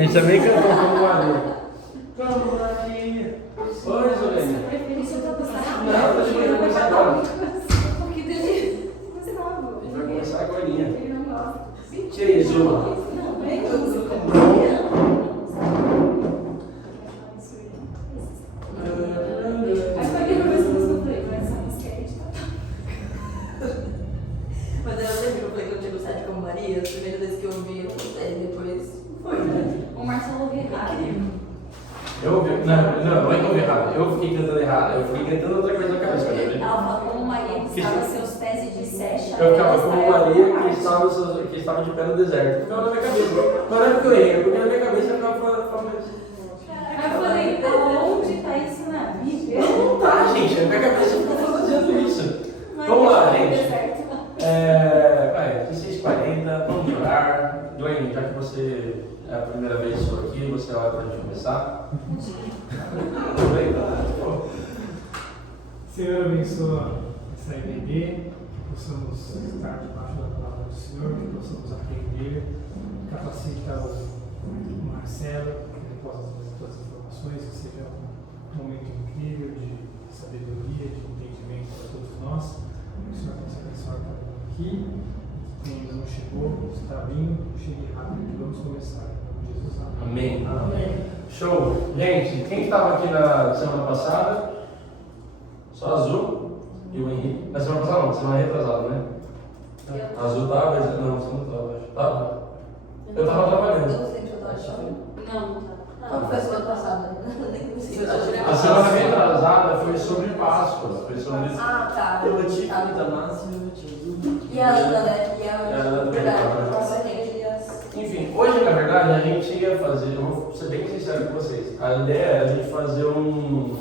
A gente também cantou como Maria. Como Maria. Oi, Zulene. Não, tô te começar agora. Porque desde você não A gente vai começar agora. ele não gosta. Que é isso, Zula? Não, vem, eu Aí paguei pra ver essa música, eu falei, vai essa música aí de Mas eu lembro que eu falei que eu tinha gostado de Como Maria, a primeira vez que eu ouvi, eu gostei, depois foi, né? O Marcelo ouviu errado. Eu ouvi. Não é que eu ouvi errado. Eu fiquei cantando errado. Eu fiquei cantando outra coisa na cabeça. Ela fala como Maria que estava seus pés e disseste. Eu ficava como Maria que estava de pé no deserto. Ficava na minha cabeça. Mas não é porque eu errei, porque na minha cabeça eu ficava falando isso. Aí eu falei, aonde está isso na Bíblia? Não tá, gente. Na minha cabeça eu ficava fazendo isso. Vamos lá, gente. Vai, 16h40, vamos orar. Duane, já que você é a primeira vez sua aqui, você ora para a gente começar. Tudo bem? Senhor, abençoa essa IBD, que possamos estar debaixo da palavra do Senhor, que possamos aprender, capacita o Marcelo, que ele possa trazer todas as informações, que seja um momento incrível de sabedoria, de entendimento para todos nós. Que o Senhor possa abençoar cada um aqui, quem ainda não chegou, está vindo, chegue rápido, vamos começar. Em Jesus, Amém. Amém. Show. Gente, quem estava aqui na semana passada? Só a Azul e o Henrique. Na semana passada não, semana retrasada, né? A Azul estava, mas não, você não estava. Estava? Eu estava trabalhando. Eu não sei se eu estava achando. Não, Não, foi semana passada. A semana retrasada foi sobre Páscoa. Foi sobre. Ah, tá. Eu tive Damasio e eu tive. E a Ana, né? E a Ana, verdade. Enfim, hoje na verdade a gente ia fazer, eu vou ser bem sincero com vocês, a ideia era a gente fazer um.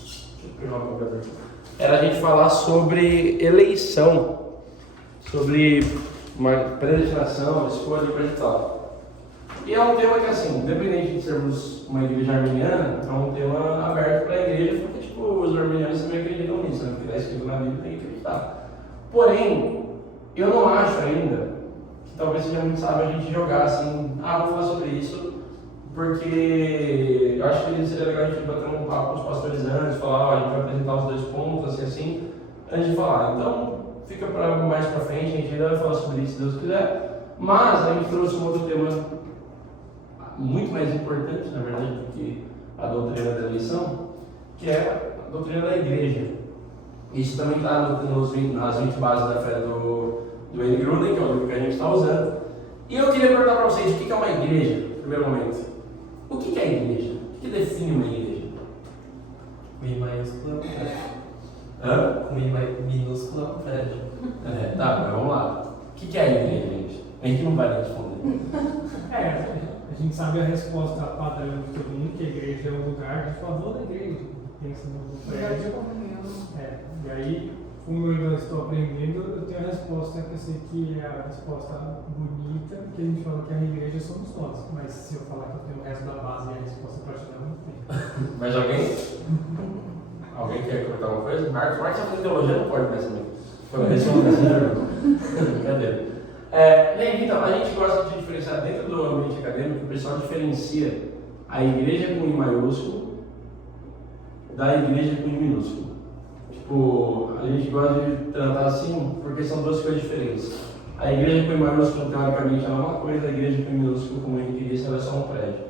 Deixa eu pegar uma coisa aqui. Era a gente falar sobre eleição, sobre uma predestinação, escolha e tal. E é um tema que, assim, independente de sermos uma igreja arminiana, é um tema aberto para a igreja, porque, tipo, os arminianos também acreditam nisso, né? Porque está escrito na Bíblia, tem que acreditar. Porém, eu não acho ainda que talvez seja muito sábio a gente jogar assim, vou falar sobre isso, porque eu acho que seria legal a gente bater um papo com os pastores antes, falar, a gente vai apresentar os dois pontos, assim, antes de falar. Então, fica para mais para frente, a gente ainda vai falar sobre isso se Deus quiser, mas a gente trouxe um outro tema muito mais importante, na verdade, do que a doutrina da eleição, que é a doutrina da igreja. Isso também está nas 20 bases da fé do Wayne Gruden, que é o livro que a gente está usando. E eu queria perguntar para vocês, o que é uma igreja, no primeiro momento? O que é a igreja? O que define uma igreja? Com I maiúsculo é um prédio. Hã? Com I minúsculo é um prédio. Tá, mas vamos lá. O que é a igreja, gente? A gente não vai responder. A gente sabe a resposta padrão de todo mundo, que a igreja é um lugar, a gente fala, vou na igreja, pensa no prédio. E aí, como eu ainda estou aprendendo, eu tenho a resposta que eu sei que é a resposta bonita, que a gente fala que a igreja somos nós. Mas se eu falar que eu tenho o resto da base e a resposta para te dar, não tem. Mais alguém? Alguém quer comentar alguma coisa? Marcos vai fazer teologia, não pode mais também. Foi responder assim, brincadeira. Então, a gente gosta de diferenciar dentro do ambiente acadêmico, o pessoal diferencia a igreja com I maiúsculo da igreja com I minúsculo. Tipo, a gente gosta de tratar assim porque são duas coisas diferentes. A igreja com I maiúsculo, teoricamente, ela é uma coisa, a igreja com I minúsculo, como a gente disse, ela é só um prédio.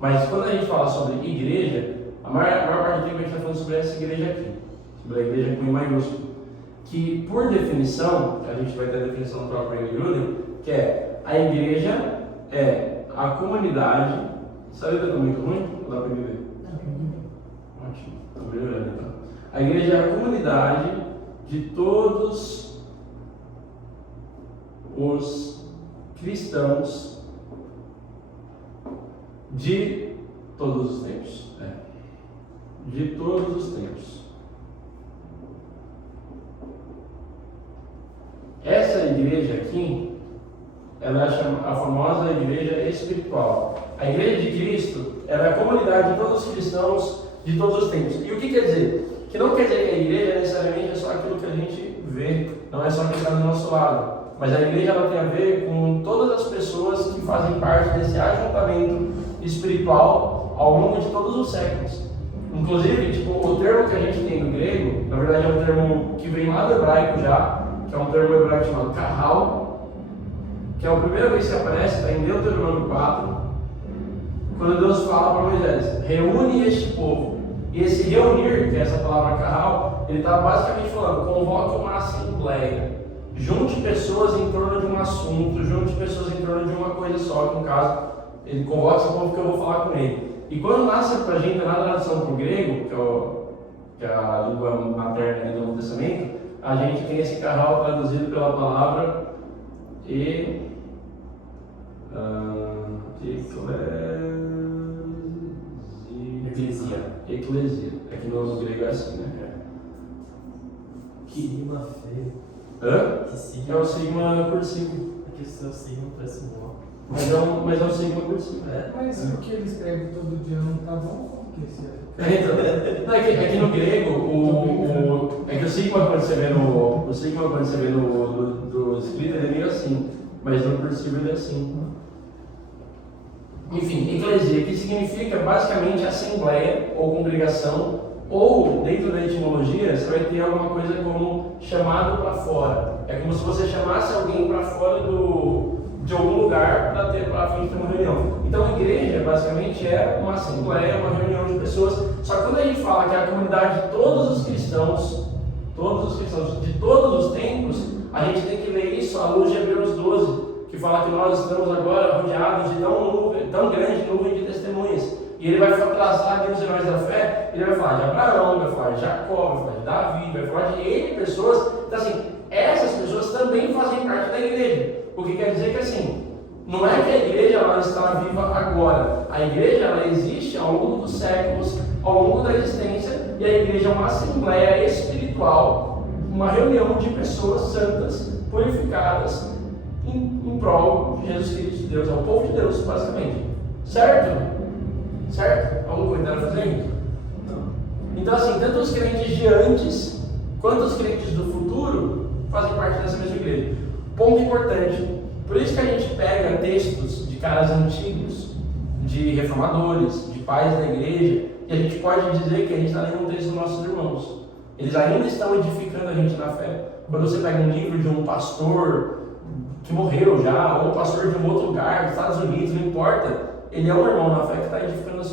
Mas quando a gente fala sobre igreja, a maior parte do tempo a gente está falando sobre essa igreja aqui, sobre a igreja com I maiúsculo, que por definição, a gente vai ter a definição do próprio Wayne Gruden, que é a igreja é a comunidade. Sabe que eu estou muito ruim? Ou dá para me ver? Ótimo, estou melhorando então. A igreja é a comunidade de todos os cristãos de todos os tempos. De todos os tempos. Essa igreja aqui, ela é a famosa igreja espiritual. A igreja de Cristo, ela é a comunidade de todos os cristãos de todos os tempos. E o que quer dizer? Que não quer dizer que a igreja necessariamente é só aquilo que a gente vê, não é só quem está do nosso lado. Mas a igreja ela tem a ver com todas as pessoas que fazem parte desse ajuntamento espiritual ao longo de todos os séculos. Inclusive, tipo, o termo que a gente tem no grego, na verdade é um termo que vem lá do hebraico já, que é um termo hebraico chamado kahal, que é a primeira vez que aparece, está em Deuteronômio 4, quando Deus fala para Moisés, reúne este povo. E esse reunir, que é essa palavra kahal, ele está basicamente falando, convoca uma assembleia. Junte pessoas em torno de um assunto, junte pessoas em torno de uma coisa só, que no caso, ele convoca esse povo que eu vou falar com ele. E quando nasce pra gente na tradução para o grego, que é a língua materna do Novo Testamento, a gente tem esse kahal traduzido pela palavra eclesia. Aqui no grego é assim, né? Que sigma feio. Hã? Que sigma. É o sigma cursivo. Aqui o seu sigma parece um ó. Mas é um sigma cursivo. Mas o que ele escreve todo dia não tá bom? Porque se Não, é que no grego, é que o sigma quando você vê no escrito ele é meio assim, mas no cursivo ele é assim. Enfim, eclesia, que significa basicamente assembleia ou congregação, ou dentro da etimologia você vai ter alguma coisa como chamado para fora. É como se você chamasse alguém para fora de algum lugar para frente ter uma reunião. Então a igreja basicamente é uma assembleia, uma reunião de pessoas. Só que quando a gente fala que é a comunidade de todos os cristãos de todos os tempos, a gente tem que ler isso à luz de Hebreus 12, que fala que nós estamos agora rodeados de tão grande nuvem de testemunhas. E ele vai traçar ali os heróis da fé, ele vai falar de Abraão, vai falar de Jacó, vai falar de Davi, vai falar de N pessoas. Então assim, essas pessoas também fazem parte da igreja. O que quer dizer que assim, não é que a igreja ela está viva agora. A igreja ela existe ao longo dos séculos, ao longo da existência, e a igreja é uma assembleia espiritual, uma reunião de pessoas santas, purificadas, em prol de Jesus Cristo de Deus. É o povo de Deus, basicamente. Certo? Certo? Algum comentário a fazer isso? Então assim, tanto os crentes de antes, quanto os crentes do futuro, fazem parte dessa mesma igreja. Ponto importante, por isso que a gente pega textos de caras antigos, de reformadores, de pais da igreja, e a gente pode dizer que a gente está lendo um texto dos nossos irmãos. Eles ainda estão edificando a gente na fé. Quando você pega um livro de um pastor que morreu já, ou um pastor de um outro lugar, dos Estados Unidos, não importa, ele é um irmão na fé que está edificando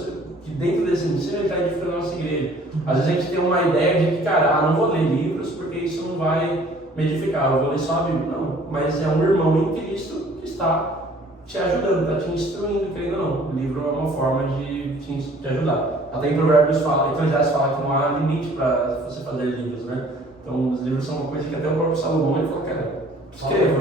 que dentro desse ensino ele está edificando a nossa igreja. Às vezes a gente tem uma ideia de que, cara, não vou ler livros porque isso não vai me edificar, eu vou ler só a Bíblia. Não, mas é um irmão em Cristo que está te ajudando, está te instruindo, querendo ou não. O livro é uma forma de te ajudar. Até em Provérbios fala, Eclesiastes fala que não há limite para você fazer livros, né? Então os livros são uma coisa que até o próprio Salomão ele falou, cara, escreva.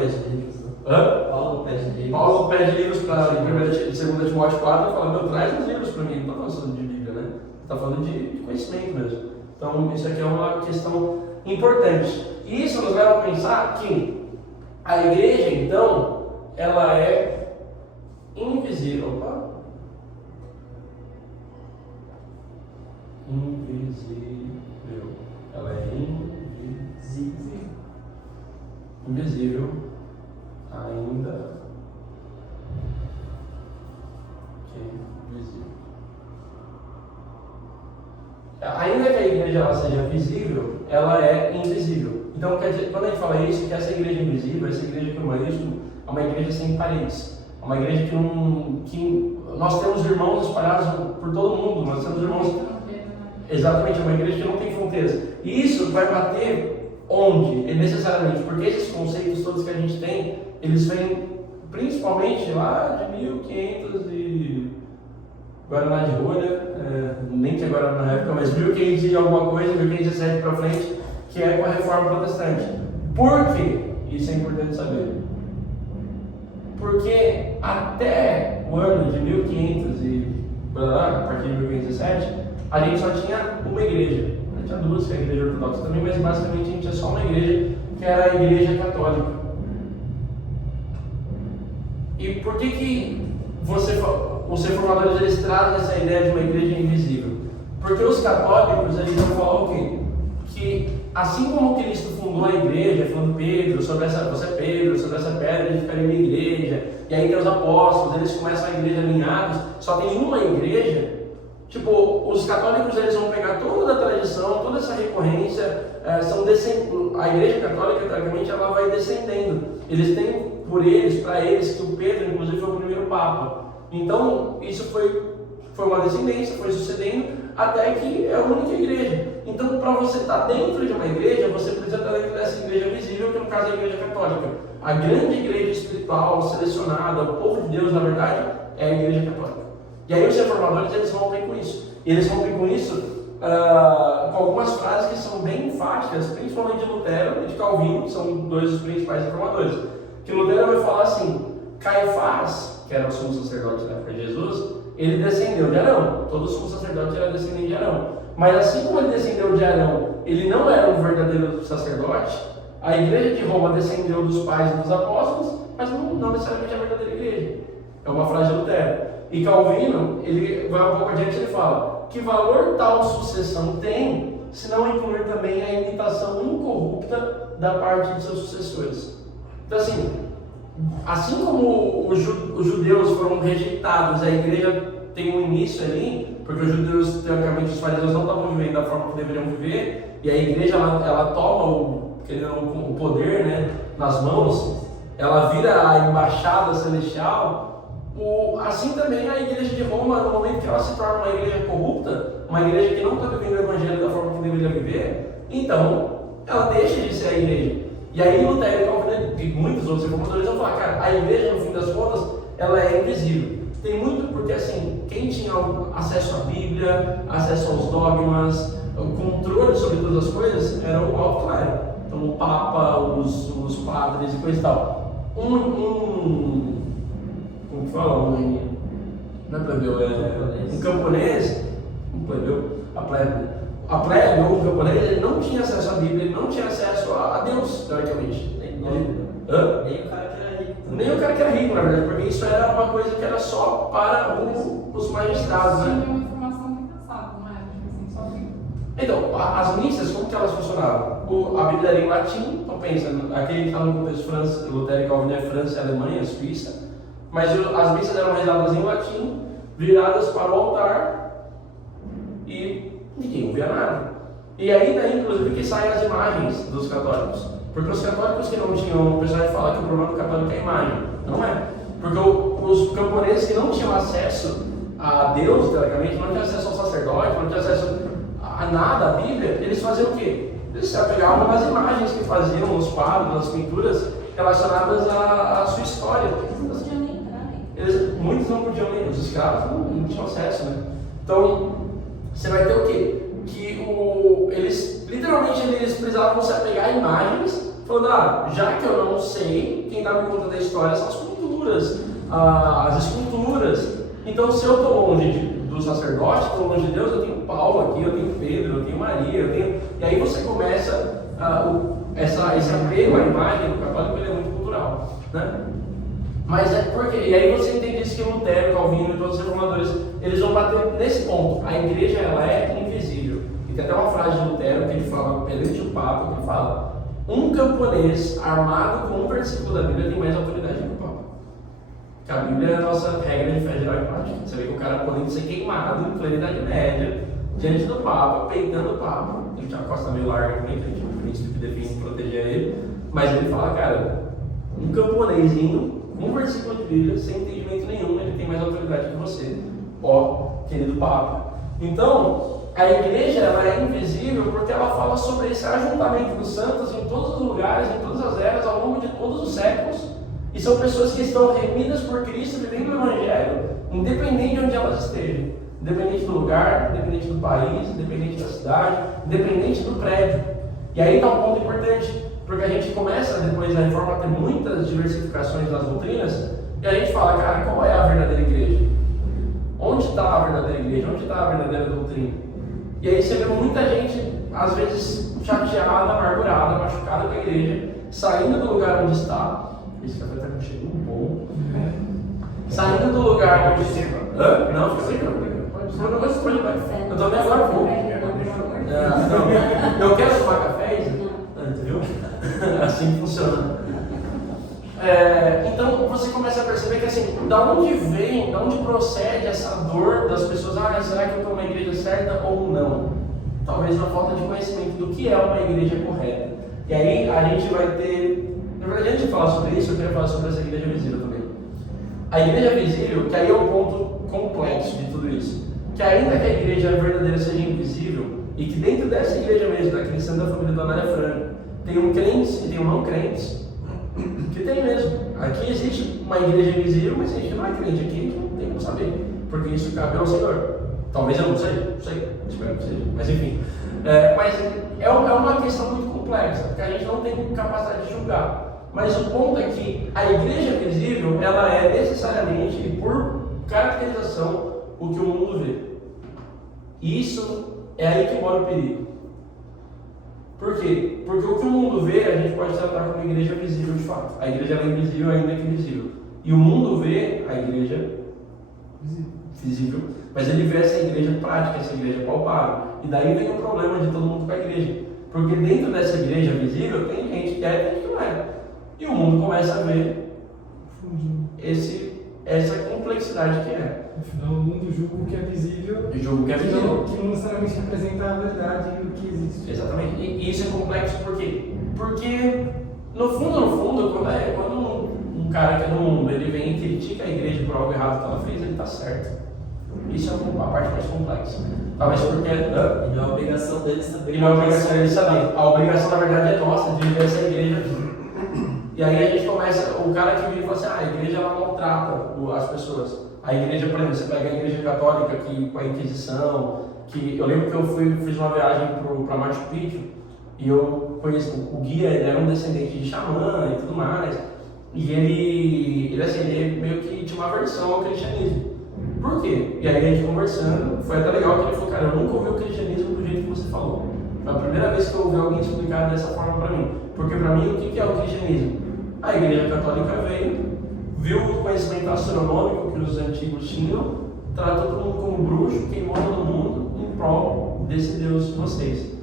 Paulo pede livros. Paulo pede livros para em 2 Timóteo 4 e fala, traz os livros para mim. Não está falando de Bíblia, né? Está falando de conhecimento mesmo. Então isso aqui é uma questão importante. E isso nos leva a pensar que a igreja, então, ela é invisível. Opa. Invisível. Ela é invisível. Invisível. Ainda que visível. Ainda que a igreja ela seja visível, ela é invisível. Então, quer dizer, quando a gente fala isso, que essa igreja invisível, essa igreja que eu marisco, é uma igreja sem paredes. É uma igreja que nós temos irmãos espalhados por todo mundo. Nós temos irmãos. Exatamente, é uma igreja que não tem fronteiras. E isso vai bater onde? Necessariamente, porque esses conceitos todos que a gente tem, eles vêm principalmente lá de 1500 e Guaraná de rolha, nem que agora na época, mas 1500 e alguma coisa, 1517 para frente, que é com a Reforma Protestante. Por quê? Isso é importante saber. Porque até o ano de 1500 e a partir de 1517, a gente só tinha uma igreja. A gente tinha duas, que é a igreja ortodoxa também, mas basicamente a gente tinha só uma igreja, que era a igreja católica. E por que os reformadores eles trazem essa ideia de uma igreja invisível? Porque os católicos eles vão falar o quê? Que assim como Cristo fundou a igreja, falando Pedro, você é Pedro, sobre essa pedra ele ficaria minha igreja, e aí tem os apóstolos, eles começam a igreja alinhados, só tem uma igreja. Tipo, os católicos eles vão pegar toda a tradição, toda essa recorrência, a igreja católica, teoricamente, ela vai descendendo. Eles têm por eles, para eles, que o Pedro, inclusive, foi o primeiro Papa. Então, isso foi uma descendência, foi sucedendo, até que é a única igreja. Então, para você estar dentro de uma igreja, você precisa estar dentro dessa igreja visível, que no caso é a igreja católica. A grande igreja espiritual, selecionada, o povo de Deus, na verdade, é a igreja católica. E aí os reformadores, eles rompem com isso. Eles rompem com isso com algumas frases que são bem enfáticas, principalmente de Lutero e de Calvino, que são dois dos principais reformadores. Que Lutero vai falar assim: Caifás, que era o sumo sacerdote da época de Jesus, ele descendeu de Arão. Todo sumo sacerdote era descendente de Arão. Mas assim como ele descendeu de Arão, ele não era um verdadeiro sacerdote. A igreja de Roma descendeu dos pais e dos apóstolos, mas não necessariamente é a verdadeira igreja. É uma frase de Lutero. E Calvino, ele vai um pouco adiante e ele fala: que valor tal sucessão tem, se não incluir também a imitação incorrupta da parte de seus sucessores? Então assim como os judeus foram rejeitados, a igreja tem um início ali, porque os judeus, teoricamente, os fariseus não estavam vivendo da forma que deveriam viver, e a igreja ela toma o poder, né, nas mãos, ela vira a embaixada celestial. Assim também a igreja de Roma, no momento que ela se torna uma igreja corrupta, uma igreja que não está vivendo o evangelho da forma que deveria viver, então ela deixa de ser a igreja. E aí Lutero e Calvino e muitos outros reformadores vão falar: cara, a igreja, no fim das contas, ela é invisível. Tem muito porque, assim, quem tinha acesso à Bíblia, acesso aos dogmas, o controle sobre todas as coisas, era o alto clero. Então o Papa, os padres e coisa e tal. Como que fala? Não é plebeu, um camponês, a plebe ou o camponês, ele não tinha acesso à Bíblia, ele não tinha acesso a Deus, teoricamente. Nem o cara que era rico, na verdade, porque isso era uma coisa que era só para os magistrados, né? Tinha uma informação muito passada, não era? Tipo assim, só que... Então, as missas, como que elas funcionavam? A Bíblia era em latim, então pensa, aquele que está no contexto França, Lutero e Calvino é França, Alemanha, Suíça, mas as missas eram rezadas em latim, viradas para o altar, e ninguém ouvia nada. E aí daí, inclusive, que saem as imagens dos católicos. Porque os católicos que não tinham, o pessoal fala que o problema do católico é a imagem. Não é. Porque os camponeses que não tinham acesso a Deus, teoricamente, não tinham acesso ao sacerdote, não tinham acesso a nada, à Bíblia, eles faziam o quê? Eles se apegavam nas imagens que faziam, nos quadros, nas pinturas relacionadas à sua história. Eles não podiam nem entrar, Muitos não podiam nem, os escravos não tinham acesso, né? Então, você vai ter o quê? Eles precisavam se apegar a imagens, falando: já que eu não sei, quem está me contando a história são as culturas, as esculturas. Então, se eu estou longe do sacerdote, estou longe de Deus, eu tenho Paulo aqui, eu tenho Pedro, eu tenho Maria, E aí você começa esse apego à imagem do católico, ele é muito cultural, né? Mas é porque, e aí você entende isso que Lutero, Calvino e todos os reformadores, eles vão bater nesse ponto. A igreja, ela é invisível. E tem até uma frase de Lutero que ele fala perante o Papa, que ele fala: um camponês armado com um versículo da Bíblia tem mais autoridade que o Papa. Porque a Bíblia é a nossa regra de fé geral e prática. Você vê que o cara pode ser queimado em plena Idade Média, diante do Papa, peitando o Papa. Ele tinha uma costa meio larga também, tem um príncipe que defende proteger ele. Mas ele fala: cara, um camponesinho, um versículo de Bíblia, sem entendimento nenhum, ele tem mais autoridade que você, ó querido Papa. Então, a igreja, ela é invisível porque ela fala sobre esse ajuntamento dos santos em todos os lugares, em todas as eras, ao longo de todos os séculos. E são pessoas que estão remidas por Cristo, vivendo o Evangelho, independente de onde elas estejam. Independente do lugar, independente do país, independente da cidade, independente do prédio. E aí está um ponto importante, porque a gente começa, depois da reforma, a ter muitas diversificações nas doutrinas, e a gente fala: cara, qual é a verdadeira igreja? Onde está a verdadeira igreja? Onde está a verdadeira doutrina? E aí você vê muita gente, às vezes, chateada, amargurada, machucada com a igreja, saindo do lugar onde está. Esse café está com cheiro bom. Saindo do lugar onde está. Não, fica sem eu tô bem agora, pô. Eu quero tomar café, assim que funciona. Então você começa a perceber que assim, da onde procede essa dor das pessoas? Será que eu estou numa igreja certa ou não? Talvez na falta de conhecimento do que é uma igreja correta. E aí a gente vai ter, na verdade, antes de falar sobre isso, eu queria falar sobre essa igreja visível também. A igreja visível, que aí é o ponto complexo de tudo isso, que ainda que a igreja verdadeira seja invisível, e que dentro dessa igreja mesmo, da cristã da família da Anália Franco, tem um crente e tem um não crente, que tem mesmo. Aqui existe uma igreja invisível, mas a gente não é crente, aqui a gente não tem como saber, porque isso cabe ao Senhor. Talvez eu não sei, espero que seja, mas enfim. Mas é uma questão muito complexa, porque a gente não tem capacidade de julgar. Mas o ponto é que a igreja visível, ela é necessariamente e por caracterização o que o mundo vê. E isso é aí que mora o perigo. Por quê? Porque o que o mundo vê, a gente pode tratar como igreja visível de fato. A igreja é invisível ainda que visível. E o mundo vê a igreja visível, mas ele vê essa igreja prática, essa igreja palpável. E daí vem o problema de todo mundo com a igreja. Porque dentro dessa igreja visível tem gente que é e tem gente que não é. E o mundo começa a ver essa complexidade que é. No final, o mundo julga o que é visível. E julga o que é visível. Que não necessariamente representa a verdade e o que existe. Exatamente. E isso é complexo por quê? Porque, no fundo, quando um cara que é do mundo, ele vem e critica a igreja por algo errado que ela fez, ele está certo. Isso é a parte mais complexa. Talvez porque E não é obrigação deles saber. E não é obrigação deles saber. A obrigação, na verdade, é nossa, de viver essa igreja. E aí a gente começa, o cara que vem e fala assim, a igreja ela maltrata as pessoas. A igreja, por exemplo, você pega a igreja católica que, com a Inquisição, que eu lembro que eu fiz uma viagem para Machu Picchu e eu conheci o guia, ele era um descendente de xamã e tudo mais. E ele meio que tinha uma aversão ao cristianismo. Por quê? E aí a gente conversando, foi até legal que ele falou, cara, eu nunca ouvi o cristianismo do jeito que você falou. Foi a primeira vez que eu ouvi alguém explicar dessa forma para mim. Porque para mim, o que é o cristianismo? A igreja católica veio, viu o conhecimento astronômico que os antigos tinham, tratou todo mundo como bruxo, queimou todo mundo em prol desse Deus de vocês.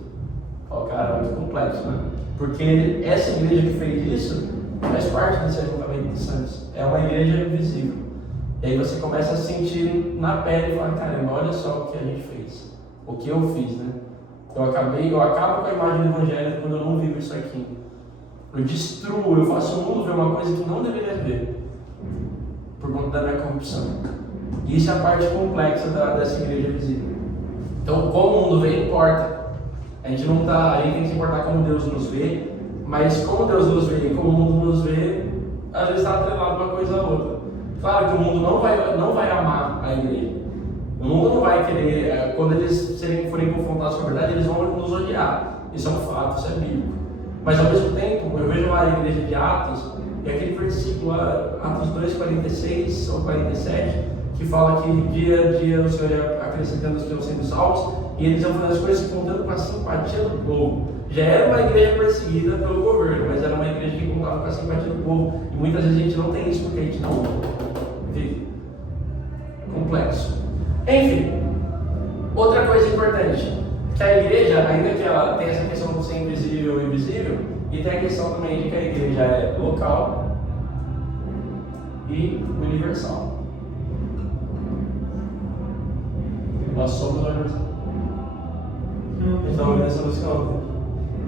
Ó, cara, muito complexo, né? Porque essa igreja que fez isso faz parte desse ajuntamento de santos. É uma igreja invisível. E aí você começa a sentir na pele e fala, caramba, olha só o que a gente fez. O que eu fiz, né? Eu acabo com a imagem do evangelho quando eu não vivo isso aqui. Eu destruo, eu faço o mundo ver uma coisa que não deveria ver. Por conta da minha corrupção. E isso é a parte complexa dessa igreja visível. Então, como o mundo vê, importa. A gente tem que se importar como Deus nos vê, mas como Deus nos vê e como o mundo nos vê, às vezes está atrelado uma coisa a outra. Claro que o mundo não vai amar a igreja. O mundo não vai querer, quando eles forem confrontados com a verdade, eles vão nos odiar. Isso é um fato, isso é bíblico. Mas ao mesmo tempo, eu vejo lá a igreja de Atos, e aquele versículo lá, Atos 2, 46 ou 47, que fala que dia a dia o Senhor ia acrescentando os que iam sendo salvos, e eles iam fazendo as coisas contando com a simpatia do povo. Já era uma igreja perseguida pelo governo, mas era uma igreja que contava com a simpatia do povo. E muitas vezes a gente não tem isso porque a gente não vive. Complexo. Enfim, outra coisa importante, que a igreja, ainda que ela tenha essa questão de ser invisível e invisível, e tem a questão também de que a igreja é local e universal. Nós somos a universal. Então, essa música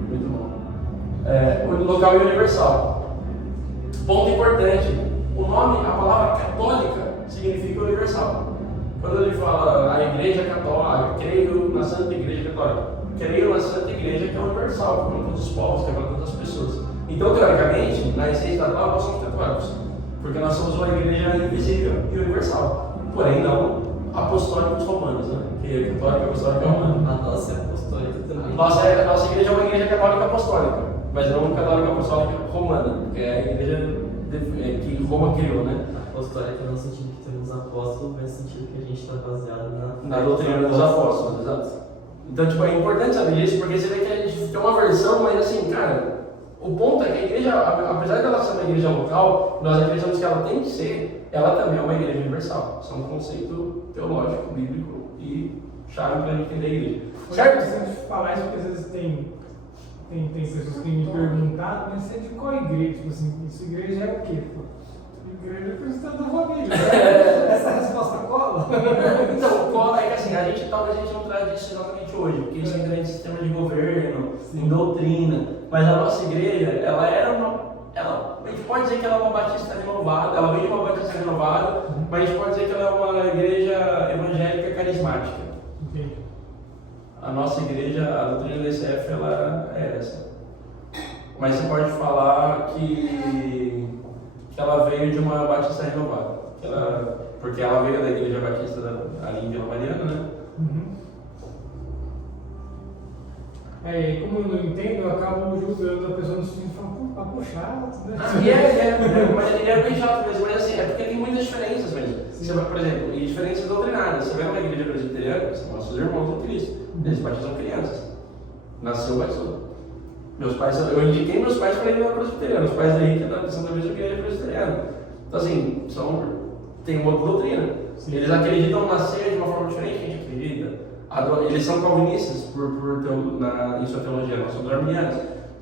muito bom. O local e universal. Ponto importante, o nome, a palavra católica significa universal. Quando ele fala a igreja católica, creio na Santa Igreja Católica, creio na Santa Igreja que é universal, que é para todos os povos, que é para todas as pessoas. Então, teoricamente, na essência da palavra, nós somos católicos, porque nós somos uma igreja invisível e universal, porém não apostólicos romanos, né? Que é católica, apostólica romana. A nossa é apostólica também. Nossa igreja é uma igreja católica apostólica, mas não católica apostólica romana, que é a igreja que Roma criou, né? Apostólica no sentido que temos apóstolos, mas no sentido que a gente está baseado na doutrina dos apóstolos, exato. Então, tipo, é importante saber disso, porque você vê que a gente tem uma versão, mas assim, cara, o ponto é que a igreja, apesar dela ser uma igreja local, nós acreditamos que ela tem que ser, ela também é uma igreja universal. Isso é um conceito teológico, bíblico e chave para a gente entender a igreja. Foi Certo? interessante falar isso porque às vezes tem Tem pessoas que me perguntaram, mas você é de qual igreja? Tipo assim, sua igreja é o quê? Pô, igreja é cristã da família. Essa resposta cola? Então, cola é que assim, talvez a gente não traz isso exatamente hoje, porque isso entra em sistema de governo, em doutrina, mas a nossa igreja, a gente pode dizer que ela é uma batista renovada, ela vem de uma batista renovada, mas a gente pode dizer que ela é uma igreja evangélica carismática. Entendi. A nossa igreja, a doutrina da ICF, ela é essa. Mas você pode falar que ela veio de uma batista renovada. Porque ela veio da igreja batista ali em Vila Mariana, né? Como eu não entendo, eu acabo julgando a pessoa no sentido de falar, pô, chato, né? Mas ele é bem chato mesmo, mas assim, é porque tem muitas diferenças mesmo. Você vai, por exemplo, e diferenças doutrinárias. Você vai numa igreja presbiteriana, são nossos irmãos em Cristo, eles batizam crianças. Nasceu, batizou. Meus pais, eu indiquei meus pais para ir na presbiteriana, os pais daí que são da mesma igreja presbiteriana. Então assim, tem uma outra doutrina. Eles acreditam na ceia de uma forma diferente que a gente acredita. Eles são calvinistas em sua teologia, nós somos arminianos,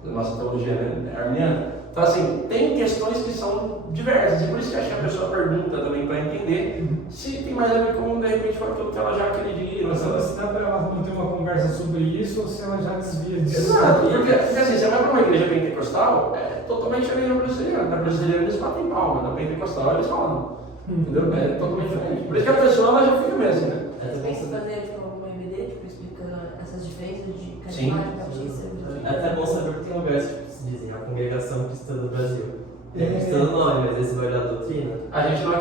nossa teologia é arminiana. Então assim, tem questões que são diversas, e por isso que acho que a pessoa pergunta também para entender se tem mais a ver com, de repente, com aquilo que ela já acredita. Se dá para ela manter uma conversa sobre isso ou se ela já desvia disso. Exato, porque assim, você vai para uma igreja pentecostal, é totalmente diferente da presbiteriana. Na presbiteriana eles batem palma, na pentecostal eles falam. Entendeu? É totalmente diferente. Por isso que a pessoa ela já fica meio assim, né? Você tem que fazer tipo, alguma MD, tipo, explicando essas diferenças de carismático, batista. É até bom saber que tem lugares que se dizem a Congregação Cristã do Brasil. É cristã no nome, mas esse vai da doutrina. A gente não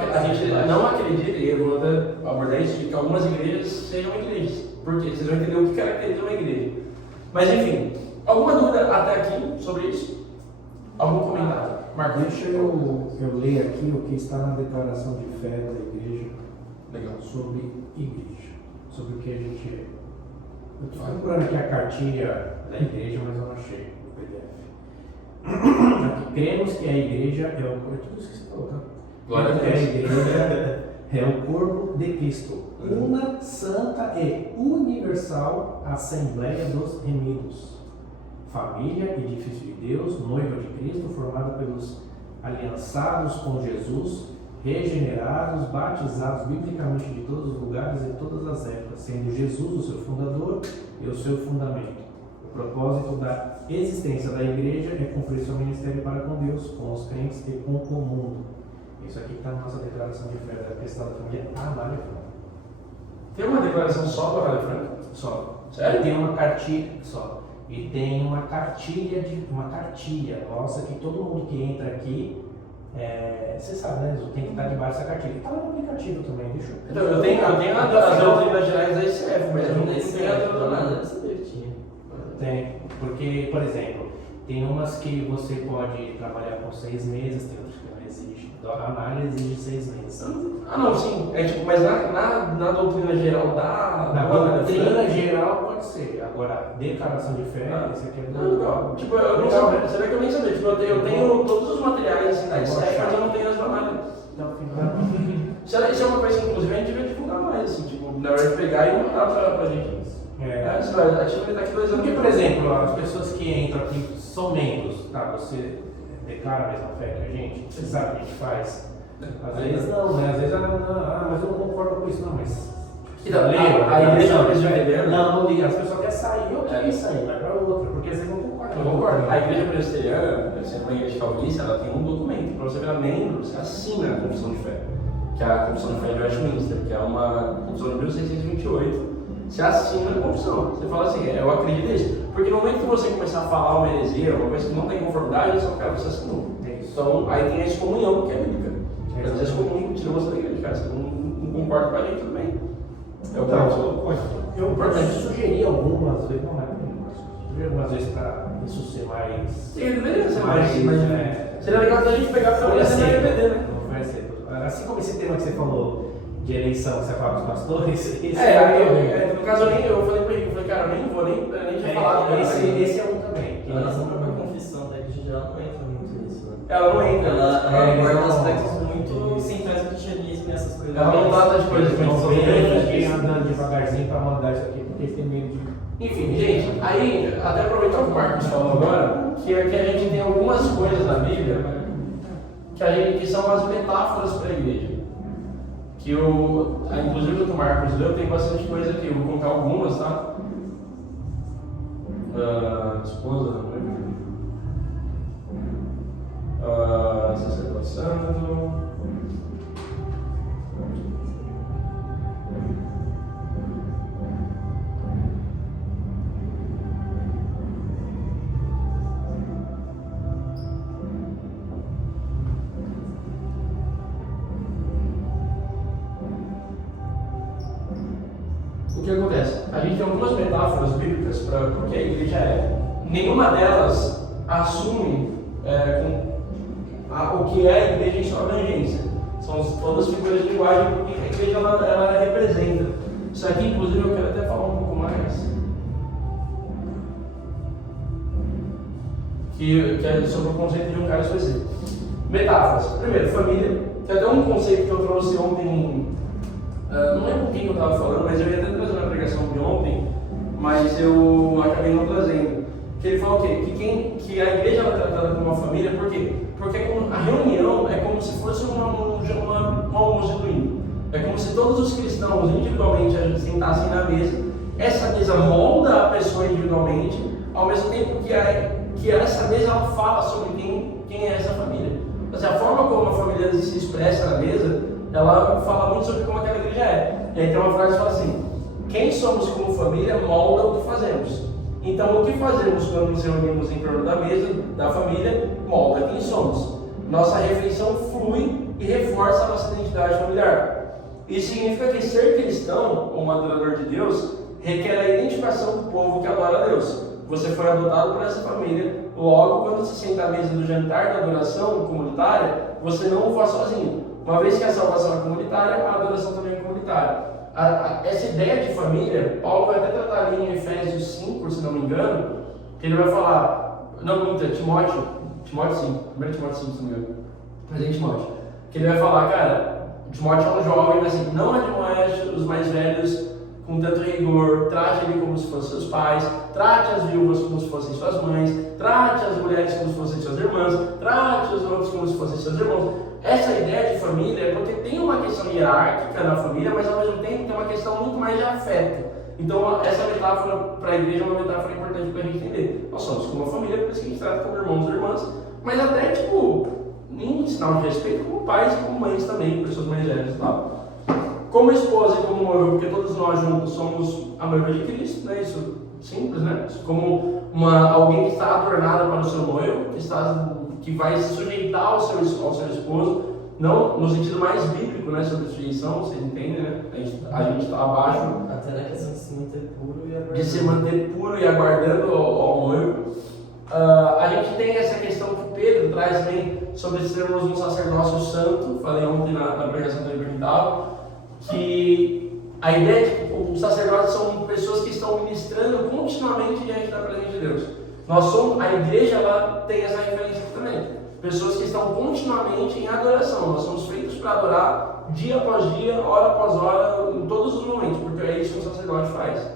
acredita, e eu vou abordar isso, de que algumas igrejas sejam igrejas. Por quê? Vocês vão entender o que caracteriza uma igreja. Mas enfim, alguma dúvida até aqui sobre isso? Algum comentário? Marcos? Deixa eu ler aqui o que está na declaração de fé da igreja. Legal. Sobre igreja, sobre o que a gente é. Eu estou procurando aqui a cartilha da igreja, mas eu não achei o PDF. Aqui, cremos que a igreja é o... tudo isso que você falou, tá? Glória a Deus. Que a igreja é o corpo de Cristo, uma santa e universal Assembleia dos Remidos, família, edifício de Deus, noiva de Cristo, formada pelos aliançados com Jesus, regenerados, batizados biblicamente de todos os lugares e todas as épocas, sendo Jesus o seu fundador e o seu fundamento. O propósito da existência da igreja é cumprir seu ministério para com Deus, com os crentes e com o mundo. Isso aqui está na nossa declaração de fé da questão da família Anália Franco. Tem uma declaração só do Anália Franco? Só. Sério? Tem uma cartilha só. E tem uma cartilha nossa, que todo mundo que entra aqui, você sabe, né? Tem que estar debaixo dessa cartilha. Está no aplicativo também, deixa eu. Então, eu tenho as doutrinas gerais da ICF, mas eu não tenho a doutrina. Deve saber que tinha. Tem, porque, por exemplo, tem umas que você pode trabalhar com 6 meses, tem outras que não exige. A análise exige 6 meses. Ah, não, sim. É tipo, mas na doutrina geral Na doutrina geral pode ser. Agora, declaração de fé, isso aqui é não, legal. Tipo, eu não sabia. Você vê que eu nem sabia. Tipo, eu tenho todos os materiais assim, da ICF, mas eu não tenho as análises. Isso é uma coisa que, inclusive, a gente devia divulgar mais, assim, tipo, na hora de pegar e mandar pra gente. A gente vai estar aqui 2 anos. Porque, por exemplo, as pessoas que entram aqui são membros, tá? Você declara a mesma fé que a gente, você sabe o que a gente faz. Às vezes não, né? Às vezes, mas eu não concordo com isso, não, mas. Então, a igreja presbiteriana. Não liga, as pessoas querem sair, eu queria sair, vai pra outra, porque às vezes não concordam. Eu concordo. A igreja presbiteriana, sendo uma igreja calvinista, ela tem um documento. Para você virar membro, você assina a Confissão de Fé, que é a Confissão de Fé de Westminster, que é uma confissão de 1628. Você assina a confissão. Você fala assim, eu acredito nisso. Porque no momento que você começar a falar uma heresia, uma coisa que não tem conformidade, só cara, você assinou. Então, aí tem a excomunhão, que é bíblica. Às vezes excomunhão tira você da igreja, cara. Você não concorda com a gente, tudo bem. É o que eu sugeri algumas vezes, não é sugeri algumas vezes para isso ser mais. Sim, deveria ser mais. Seria legal se a gente pegar para ser na EBD, né? Não vai ser. Assim como esse tema que você falou de eleição, que você fala dos pastores. No caso eu falei pra ele, eu falei, cara, nem vou nem tinha falado. Esse é um também. A nossa própria confissão da igreja geral não entra muito nisso, né? Ela não entra. Ela aborda aspectos muito centrais do cristianismo e essas coisas. Ela não trata de coisas muito andando devagarzinho para mandar isso aqui, porque eles têm medo de. Enfim, gente, aí, até aproveitar o que o Marcos falou agora, que a gente tem algumas coisas na Bíblia que são as metáforas para a igreja. Inclusive o que o Marcos leu, tem bastante coisa aqui, eu vou colocar algumas, tá? Esposa, sacerdote santo. O que acontece? A gente tem algumas metáforas bíblicas para o que a igreja é. Nenhuma delas assume o que é a igreja em sua abrangência. São todas figuras de linguagem porque a igreja ela representa. Isso aqui, inclusive, eu quero até falar um pouco mais. Que é sobre o conceito de um cara específico. Metáforas. Primeiro, família. Tem até um conceito que eu trouxe ontem. Não lembro quem eu estava falando, mas eu ia até trazer na pregação de ontem, mas eu acabei não trazendo. Que ele falou o quê? Que a igreja é tratada como uma família, por quê? Porque a reunião é como se fosse um almoço genuíno. É como se todos os cristãos individualmente sentassem na mesa. Essa mesa molda a pessoa individualmente, ao mesmo tempo que essa mesa ela fala sobre quem é essa família. Ou seja, a forma como a família se expressa na mesa, ela fala muito sobre como aquela igreja é. E aí tem uma frase que fala assim: quem somos como família molda o que fazemos. Então, o que fazemos quando nos reunimos em torno da mesa, da família, molda quem somos. Nossa refeição flui e reforça a nossa identidade familiar. Isso significa que ser cristão, ou um adorador de Deus, requer a identificação do povo que adora a Deus. Você foi adotado por essa família, logo, quando se senta à mesa do jantar da adoração comunitária, você não o faz sozinho. Uma vez que a salvação é comunitária, a adoração também é comunitária. Essa ideia de família, Paulo vai até tratar ali em Efésios 5, se não me engano, que ele vai falar, Timóteo 5, 1 Timóteo 5, se não me engano, mas em Timóteo, que ele vai falar, cara, Timóteo é um jovem, mas assim, não admoeste os mais velhos com tanto rigor, trate ele como se fossem seus pais, trate as viúvas como se fossem suas mães, trate as mulheres como se fossem suas irmãs, trate os outros como se fossem seus irmãos. Essa ideia de família é porque tem uma questão hierárquica na família, mas ao mesmo tempo tem uma questão muito mais de afeto. Então essa metáfora para a igreja é uma metáfora importante para a gente entender. Nós somos como uma família, por isso que a gente trata como irmãos e irmãs, mas até em sinal de respeito, como pais e como mães também, pessoas mais velhas e tal. Como esposa e como noiva, porque todos nós juntos somos a noiva de Cristo, né? Isso simples, né? Como alguém que está adornada para o seu noivo, que vai se sujeitar ao seu esposo, não no sentido mais bíblico, né? Sobre sujeição, vocês entendem, né? A gente está abaixo. Até na questão de se manter puro e aguardando. De se manter puro e aguardando ao noivo. A gente tem essa questão que Pedro traz também sobre sermos um sacerdócio santo. Falei ontem na pregação do Libertal, que a ideia de que os sacerdotes são pessoas que estão ministrando continuamente diante da presença de Deus. A igreja ela tem essa referência também. Pessoas que estão continuamente em adoração. Nós somos feitos para adorar dia após dia, hora após hora, em todos os momentos, porque é isso que um sacerdote faz.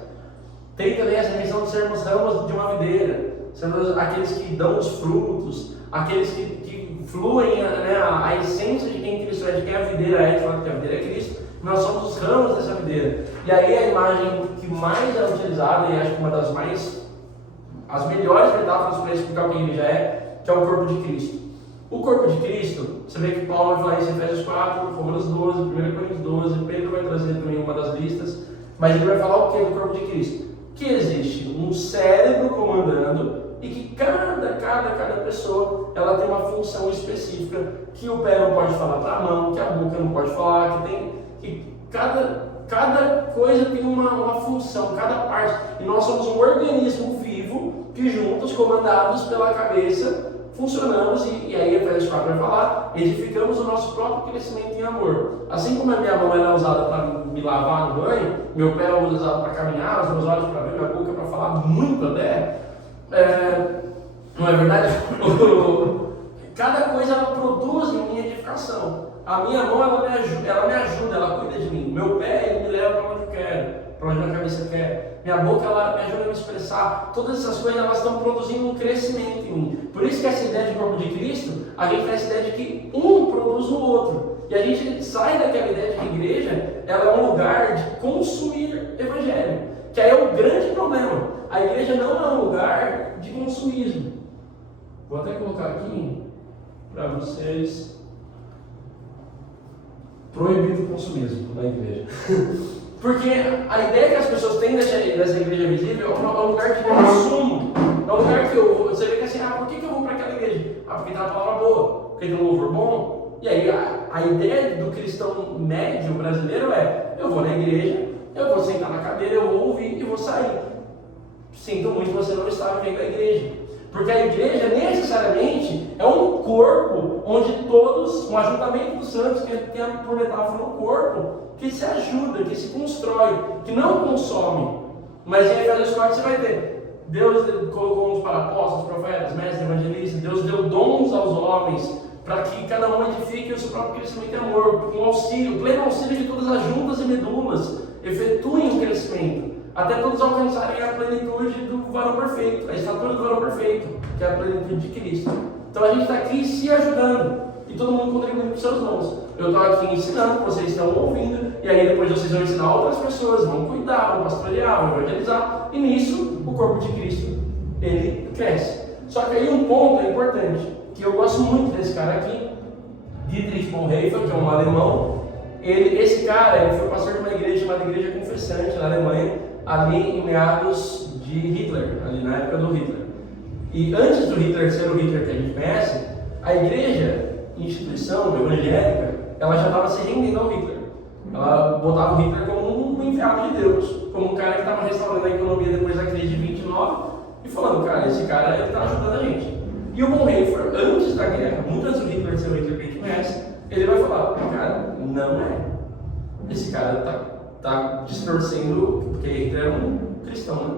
Tem também essa questão de sermos ramos de uma videira, sermos aqueles que dão os frutos, aqueles que fluem, né, a essência de quem Cristo é, de quem a videira é, de fato que a videira é Cristo. Nós somos os ramos dessa videira. E aí a imagem que mais é utilizada, e acho que uma das as melhores metáforas para explicar o que a igreja é, que é o corpo de Cristo. O corpo de Cristo, você vê que Paulo vai falar isso em Efésios 4, Romanos 12, 1 Coríntios 12, Pedro vai trazer também uma das listas, mas ele vai falar o que é do corpo de Cristo? Que existe um cérebro comandando e que cada pessoa ela tem uma função específica, que o pé não pode falar para a mão, que a boca não pode falar, que cada coisa tem uma função, cada parte, e nós somos um organismo vivo que juntos, comandados pela cabeça, funcionamos, e aí Efésios 4 vai falar, edificamos o nosso próprio crescimento em amor. Assim como a minha mão é usada para me lavar no banho, meu pé é usado para caminhar, os meus olhos para ver, minha boca para falar muito até, não é verdade? Cada coisa ela produz em minha edificação. A minha mão ela me ajuda, ela cuida de mim. Meu pé ele me leva para onde eu eu quero, para onde minha cabeça quer. Minha boca, ela me ajuda a me expressar. Todas essas coisas, elas estão produzindo um crescimento em mim. Por isso que essa ideia de corpo de Cristo, a gente tem essa ideia de que um produz o outro. E a gente sai daquela ideia de que a igreja, ela é um lugar de consumir evangelho. Que aí é o grande problema. A igreja não é um lugar de consumismo. Vou até colocar aqui para vocês. Proibido o consumismo na igreja. Porque a ideia que as pessoas têm dessa igreja visível é um lugar de consumo. É um lugar que você vê que assim, por que eu vou para aquela igreja? Porque tem uma palavra boa, porque tem um louvor bom. E aí a ideia do cristão médio brasileiro é, eu vou na igreja, eu vou sentar na cadeira, eu vou ouvir e vou sair. Sinto muito, você não está vivendo a igreja. Porque a igreja necessariamente é um corpo onde todos, um ajuntamento dos santos, que tem por metáfora um corpo, que se ajuda, que se constrói, que não consome. Mas em Efésios 4 você vai ter, Deus colocou uns para apóstolos, profetas, mestres, evangelistas, Deus deu dons aos homens, para que cada um edifique o seu próprio crescimento e amor, com auxílio, pleno auxílio de todas as juntas e medulas, efetuem o crescimento, até todos alcançarem a plenitude do varão perfeito, a estatura do varão perfeito, que é a plenitude de Cristo. Então a gente está aqui se ajudando, e todo mundo contribuindo com seus dons. Eu estou aqui ensinando, vocês estão ouvindo, e aí depois vocês vão ensinar outras pessoas, vão cuidar, vão pastorear, vão evangelizar, e nisso o corpo de Cristo, ele cresce. Só que aí um ponto é importante, que eu gosto muito desse cara aqui, Dietrich Bonhoeffer, que é um alemão. Esse cara, ele foi pastor de uma igreja chamada Igreja Confessante na Alemanha, ali em meados de Hitler, ali na época do Hitler. E antes do Hitler ser o Hitler que a gente conhece, a igreja, instituição evangélica, ela já estava se rendendo ao Hitler. Ela botava o Hitler como um enviado de Deus, como um cara que estava restaurando a economia depois da crise de 29 e falando, cara, esse cara ele está ajudando a gente. E o Bonhoeffer, antes da guerra, muito antes do Hitler ser o Hitler que a gente conhece, ele vai falar, cara, não é. Esse cara está distorcendo, porque Hitler era um cristão, né?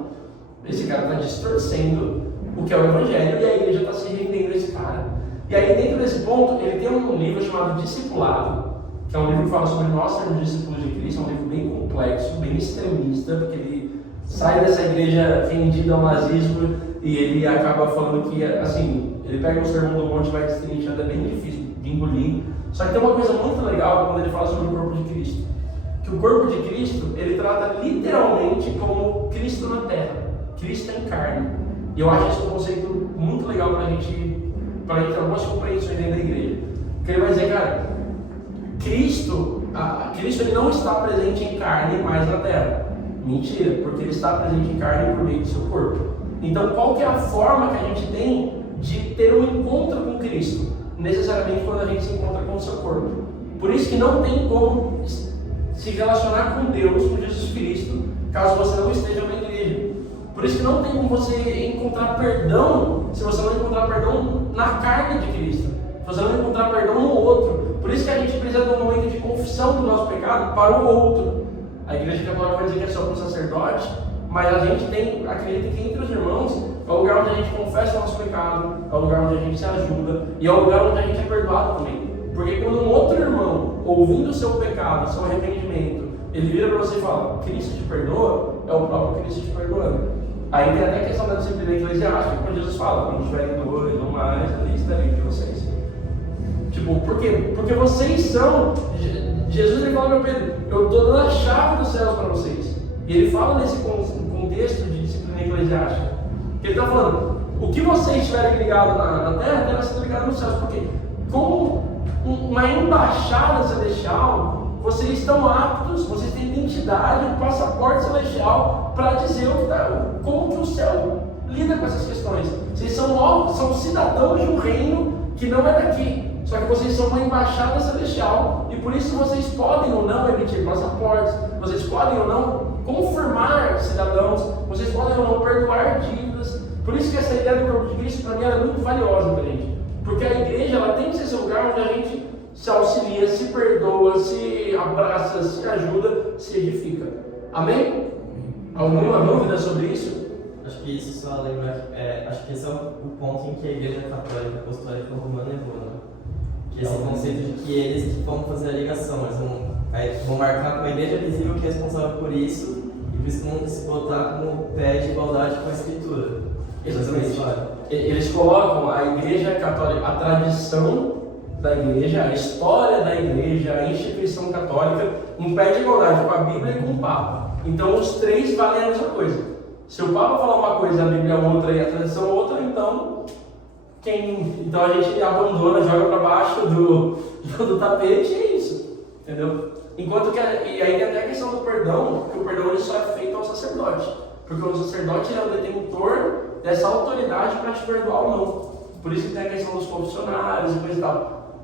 Esse cara está distorcendo o que é o Evangelho e a igreja está se rendendo a esse cara. E aí, dentro desse ponto, ele tem um livro chamado Discipulado, que é um livro que fala sobre nós sermos discípulos de Cristo, é um livro bem complexo, bem extremista, porque ele sai dessa igreja rendida ao nazismo e ele acaba falando que, assim, ele pega o sermão do monte e vai destrinchando, é bem difícil de engolir. Só que tem uma coisa muito legal quando ele fala sobre o corpo de Cristo, que o corpo de Cristo, ele trata literalmente como Cristo na terra, Cristo em carne. E eu acho esse um conceito muito legal para a gente ter algumas compreensões dentro da igreja. Porque ele vai dizer, cara, Cristo ele não está presente em carne mais na terra. Mentira, porque ele está presente em carne por meio do seu corpo. Então, qual que é a forma que a gente tem de ter um encontro com Cristo? Necessariamente quando a gente se encontra com o seu corpo. Por isso que não tem como se relacionar com Deus, com Jesus Cristo, caso você não esteja na igreja. Por isso que não tem como você encontrar perdão se você não encontrar perdão na carne de Cristo. Se você não encontrar perdão no outro. Por isso que a gente precisa de um momento de confissão do nosso pecado para o outro. A igreja católica vai dizer que é só para o sacerdote, mas a gente acredita que entre os irmãos é o lugar onde a gente confessa o nosso pecado, é o lugar onde a gente se ajuda e é o lugar onde a gente é perdoado também. Porque quando um outro irmão, ouvindo o seu pecado, o seu arrependimento, ele vira para você e fala, Cristo te perdoa, é o próprio Cristo te perdoando. Aí tem até a questão da disciplina eclesiástica, quando Jesus fala, quando tiverem dois ou mais, ali estarei de vocês. Tipo, por quê? Porque vocês são... Jesus ele fala para Pedro, eu estou dando a chave dos céus para vocês. E ele fala nesse contexto de disciplina eclesiástica. Ele está falando, o que vocês tiverem ligado na terra, terá sido ligado nos céus. Porque como uma embaixada celestial, vocês estão aptos, vocês têm identidade, um passaporte celestial para dizer como que o céu lida com essas questões. Vocês são cidadãos de um reino que não é daqui, só que vocês são uma embaixada celestial e por isso vocês podem ou não emitir passaportes, vocês podem ou não confirmar cidadãos, vocês podem ou não perdoar dívidas. Por isso que essa ideia do corpo de Cristo para mim é muito valiosa para a gente, porque a igreja ela tem que ser esse lugar onde a gente se auxilia, se perdoa, se abraça, se ajuda, se edifica. Amém? Alguma dúvida sobre isso? Acho que isso só lembra, acho que esse é o ponto em que a Igreja Católica Apostólica Romana errou, né? Que esse conceito de que eles que vão fazer a ligação, eles vão Aí vão marcar como a igreja visível que é responsável por isso, e por isso vão se botar como pé de igualdade com a escritura. Exatamente. Eles colocam a igreja católica, a tradição da igreja, a história da igreja, a instituição católica, em pé de igualdade com a Bíblia e com o Papa. Então os três valem a mesma coisa. Se o Papa falar uma coisa, a Bíblia é outra e a tradição é outra, então a gente abandona, joga para baixo do tapete e é isso. Entendeu? Enquanto que, e aí tem até a questão do perdão, que o perdão ele só é feito ao sacerdote. Porque o sacerdote ele é o detentor dessa autoridade para te perdoar ou não. Por isso que tem a questão dos confessionários e coisa e tal.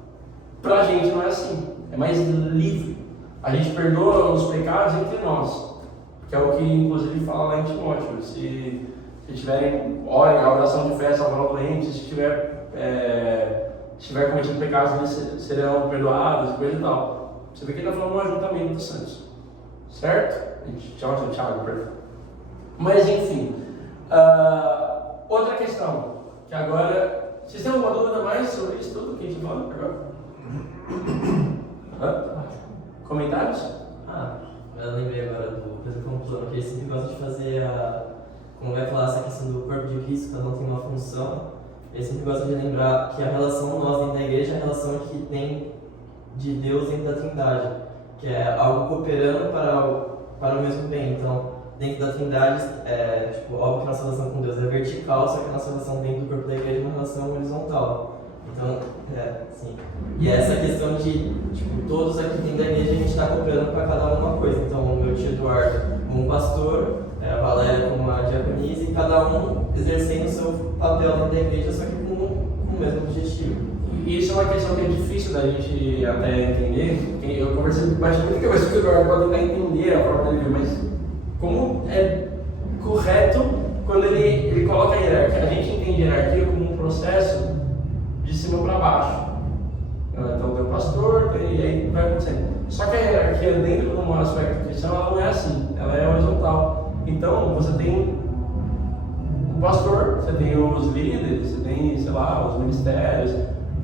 Pra gente não é assim, é mais livre. A gente perdoa os pecados entre nós, que é o que inclusive fala lá em Timóteo. Se tiverem, orem, a oração de fé salvará o doente, se tiver cometido pecados, eles serão perdoados, coisa e tal. Você vê que ele está falando no ajuntamento dos santos, certo? Tiago, perdão. Mas enfim, outra questão, que agora, vocês têm alguma dúvida mais sobre isso tudo que a gente falou agora? Comentários? Eu lembrei agora do Pedro Conclano, que ele sempre gosta de fazer como vai falar essa questão do corpo de Cristo, cada um tem uma função. Ele sempre gosta de lembrar que a relação nós dentro da igreja é a relação que tem de Deus dentro da Trindade, que é algo cooperando para o mesmo bem. Então, dentro da Trindade, óbvio que a nossa relação com Deus é vertical, só que a nossa relação dentro do corpo da igreja é uma relação horizontal. Então, sim. E essa questão de, todos aqui dentro da igreja a gente está cooperando para cada uma coisa. Então, o meu tio Eduardo como pastor, a Valéria como a diaconisa, e cada um exercendo o seu papel dentro da igreja, só que com o mesmo objetivo. E isso é uma questão que é difícil da gente até entender. Eu conversei bastante com o Eduardo para tentar entender a própria dele, mas como é correto quando ele coloca a hierarquia. A gente entende a hierarquia como um processo de cima para baixo. Então tem o pastor, e aí vai acontecendo. Só que a hierarquia dentro de um aspecto cristão, ela não é assim, ela é horizontal. Então você tem o pastor, você tem os líderes, você tem, sei lá, os ministérios.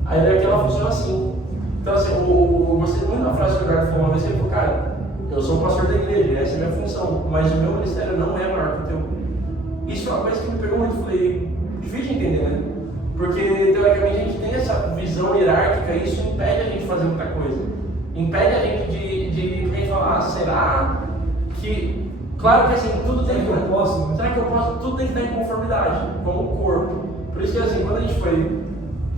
A hierarquia ela funciona assim. Então assim, eu gostei muito da frase que o Eduardo falou uma vez, ele falou, cara, eu sou o pastor da igreja, essa é a minha função, mas o meu ministério não é maior que o teu. Isso é uma coisa que me pegou muito, falei, difícil de entender, né? Porque, teoricamente, a gente tem essa visão hierárquica e isso impede a gente de fazer muita coisa. Impede a gente de falar, será que... Claro que assim, tudo tem que... Será que eu posso? Tudo tem que estar em conformidade com o corpo. Por isso que assim, quando a gente foi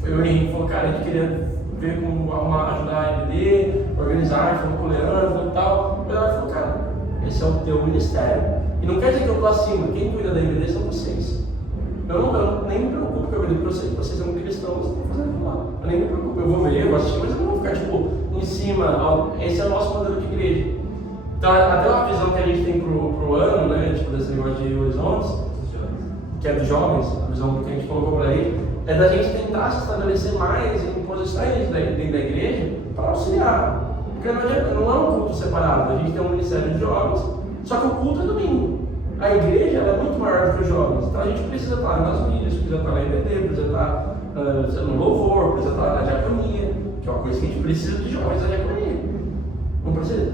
o Henrique falou, cara, a gente queria ver como ajudar a EBD, organizar, a gente falou com o Leandro e tal. O Leandro falou, cara, esse é o teu ministério. E não quer dizer que eu tô acima, quem cuida da EBD são vocês. Eu nem me preocupo, porque eu vejo para vocês são cristãos, vocês estão fazendo aquilo lá. Eu nem me preocupo, eu vou ver, eu vou assistir, mas eu não vou ficar em cima, esse é o nosso modelo de igreja. Então, até uma visão que a gente tem pro ano, né, desse negócio de horizontes, que é dos jovens, a visão que a gente colocou para aí, é da gente tentar se estabelecer mais em posições dentro da igreja para auxiliar. Porque não é um culto separado, a gente tem um ministério de jovens, só que o culto é domingo. A igreja ela é muito maior do que os jovens, então a gente precisa estar nas mídias, precisa estar na EBD, precisa estar no louvor, precisa estar na diaconia, que é uma coisa que a gente precisa de jovens na diaconia. Não precisa?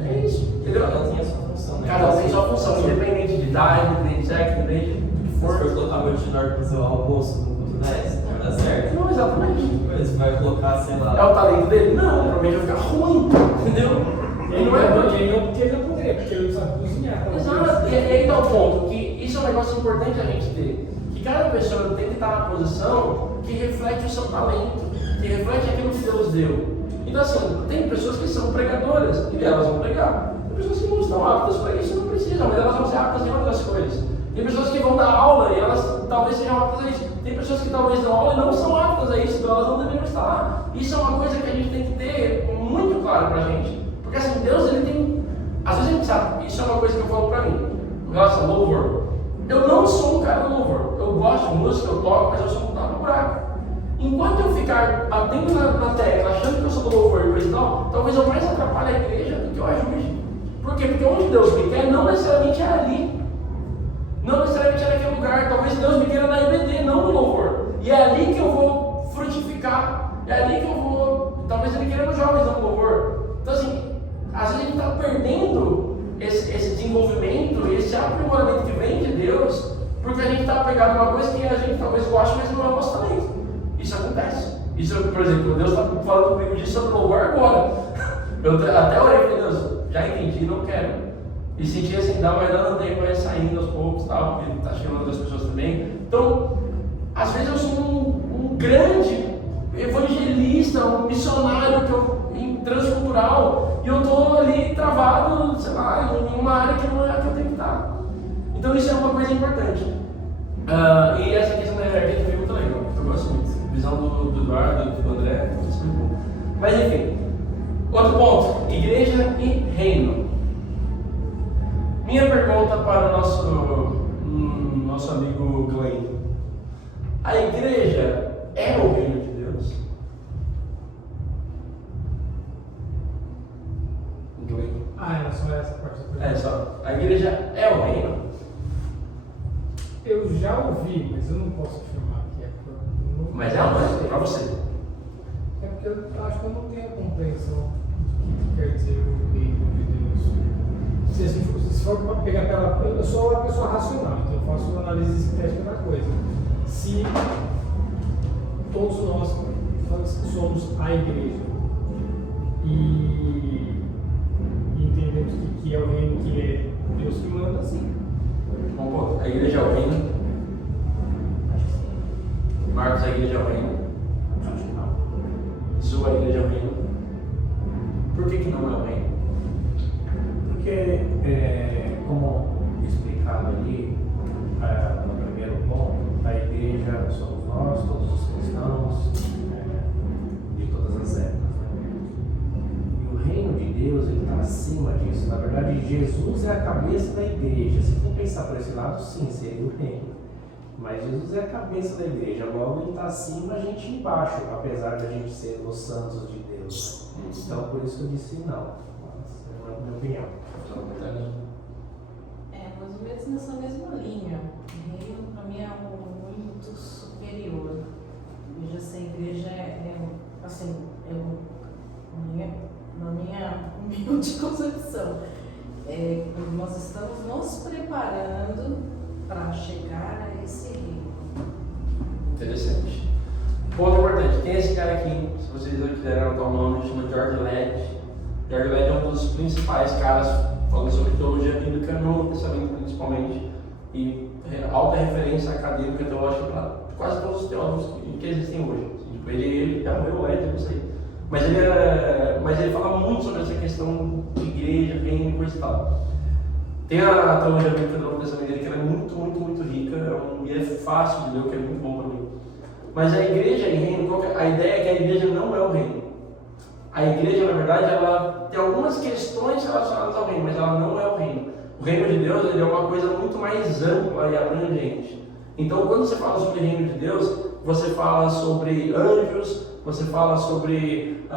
É isso, entendeu? Cada um tem a sua função, né? Cada um tem a sua função, independente de idade, independente de sexo, independente do que for. Se for colocar meu tio Eduardo para fazer o almoço no culto 10, não vai dar certo. Não, exatamente. Mas vai colocar, sei lá... É o talento dele? Não, provavelmente vai ficar ruim, entendeu? Ele não é porque ele não poderia, porque ele não sabe cozinhar. Exato, e aí dá o ponto, que isso é um negócio importante a gente ter. Que cada pessoa tem que estar na posição que reflete o seu talento, que reflete aquilo que Deus deu. Então assim, tem pessoas que são pregadoras, e elas vão pregar. Tem pessoas que não estão aptas para isso, não precisam, mas elas vão ser aptas em outras coisas. Tem pessoas que vão dar aula e elas talvez sejam aptas a isso. Tem pessoas que talvez dão aula e não são aptas a isso, então elas não deveriam estar lá. Isso é uma coisa que a gente tem que ter muito claro pra gente. Porque assim, Deus ele tem... Às vezes a gente sabe, isso é uma coisa que eu falo pra mim, em relação ao louvor. Eu não sou um cara do louvor. Eu gosto de música, eu toco, mas eu sou um cara do buraco. Enquanto eu ficar batendo na tecla, achando que eu sou do louvor e coisa e tal, talvez eu mais atrapalhe a igreja do que eu ajude. Por quê? Porque onde Deus me quer, não necessariamente é ali. Não necessariamente é naquele lugar. Talvez Deus me queira na EBD, não no louvor. E é ali que eu vou frutificar. É ali que eu vou... Talvez Ele queira nos jovens, não no louvor. Então assim, às vezes a gente está perdendo esse desenvolvimento, esse aprimoramento que vem de Deus, porque a gente está pegando uma coisa que a gente talvez goste, mas não é o nosso talento. Isso acontece. Isso, por exemplo, Deus está falando comigo disso sobre louvor agora. Eu até orei para Deus, já entendi, não quero. E senti assim, vai dando tempo, vai saindo aos poucos, tal, porque está chegando outras pessoas também. Então, às vezes eu sou um grande evangelista, um missionário transcultural, e eu estou ali travado, sei lá, em uma área que não é a que eu tenho que estar. Então isso é uma coisa importante. E essa questão da hierarquia também é muito legal, eu gosto muito. Visão do Eduardo, do André, isso é muito bom. Mas enfim, outro ponto, igreja e reino. Minha pergunta para o nosso amigo Glenn. A igreja é o reino de Deus? Glenn. Era só essa parte da pergunta. É só. A igreja é o reino? Eu já ouvi, mas eu não posso afirmar que é. Mas é uma coisa para você. É porque eu acho que eu não tenho a compreensão do que quer dizer o reino de Deus. Se for pegar pela. Eu sou uma pessoa racional, então eu faço uma análise sintética da coisa. Se todos nós somos a igreja e entendemos que é o reino que é Deus que manda, sim. Bom ponto. A igreja é o reino? Acho que sim. Marcos, a igreja é o reino? Acho que não. Sua igreja é o reino? Por que não é o reino? Porque, como explicado ali, no primeiro ponto, a igreja somos nós, todos os cristãos, de todas as épocas. Né? E o reino de Deus está acima disso. Na verdade, Jesus é a cabeça da igreja. Se for pensar por esse lado, sim, seria o reino. Mas Jesus é a cabeça da igreja. Logo, ele está acima, a gente embaixo, apesar de a gente ser os santos de Deus. Então, por isso eu disse não. Essa é a minha opinião. Mais ou menos nessa mesma linha. O reino, para mim, é algo muito superior. Veja, essa igreja na minha humilde concepção, nós estamos nos preparando para chegar a esse reino. Interessante. Ponto importante, tem esse cara aqui, se vocês não quiserem anotar o nome, chama George Led. George Led é um dos principais caras falando sobre teologia bíblica no Novo Testamento, principalmente, e alta referência acadêmica teológica para quase todos os teólogos que existem hoje. Tipo, ele já morreu, eu não sei. Mas ele fala muito sobre essa questão de igreja, reino e coisa e tal. Tem a teologia bíblica do Novo Testamento dele, que ela é muito, muito, muito rica, e é fácil de ler, o que é muito bom para mim. Mas a igreja e reino, a ideia é que a igreja não é o reino. A igreja, na verdade, ela tem algumas questões relacionadas ao reino, mas ela não é o reino. O reino de Deus ele é uma coisa muito mais ampla e abrangente. Então, quando você fala sobre o reino de Deus, você fala sobre anjos, você fala sobre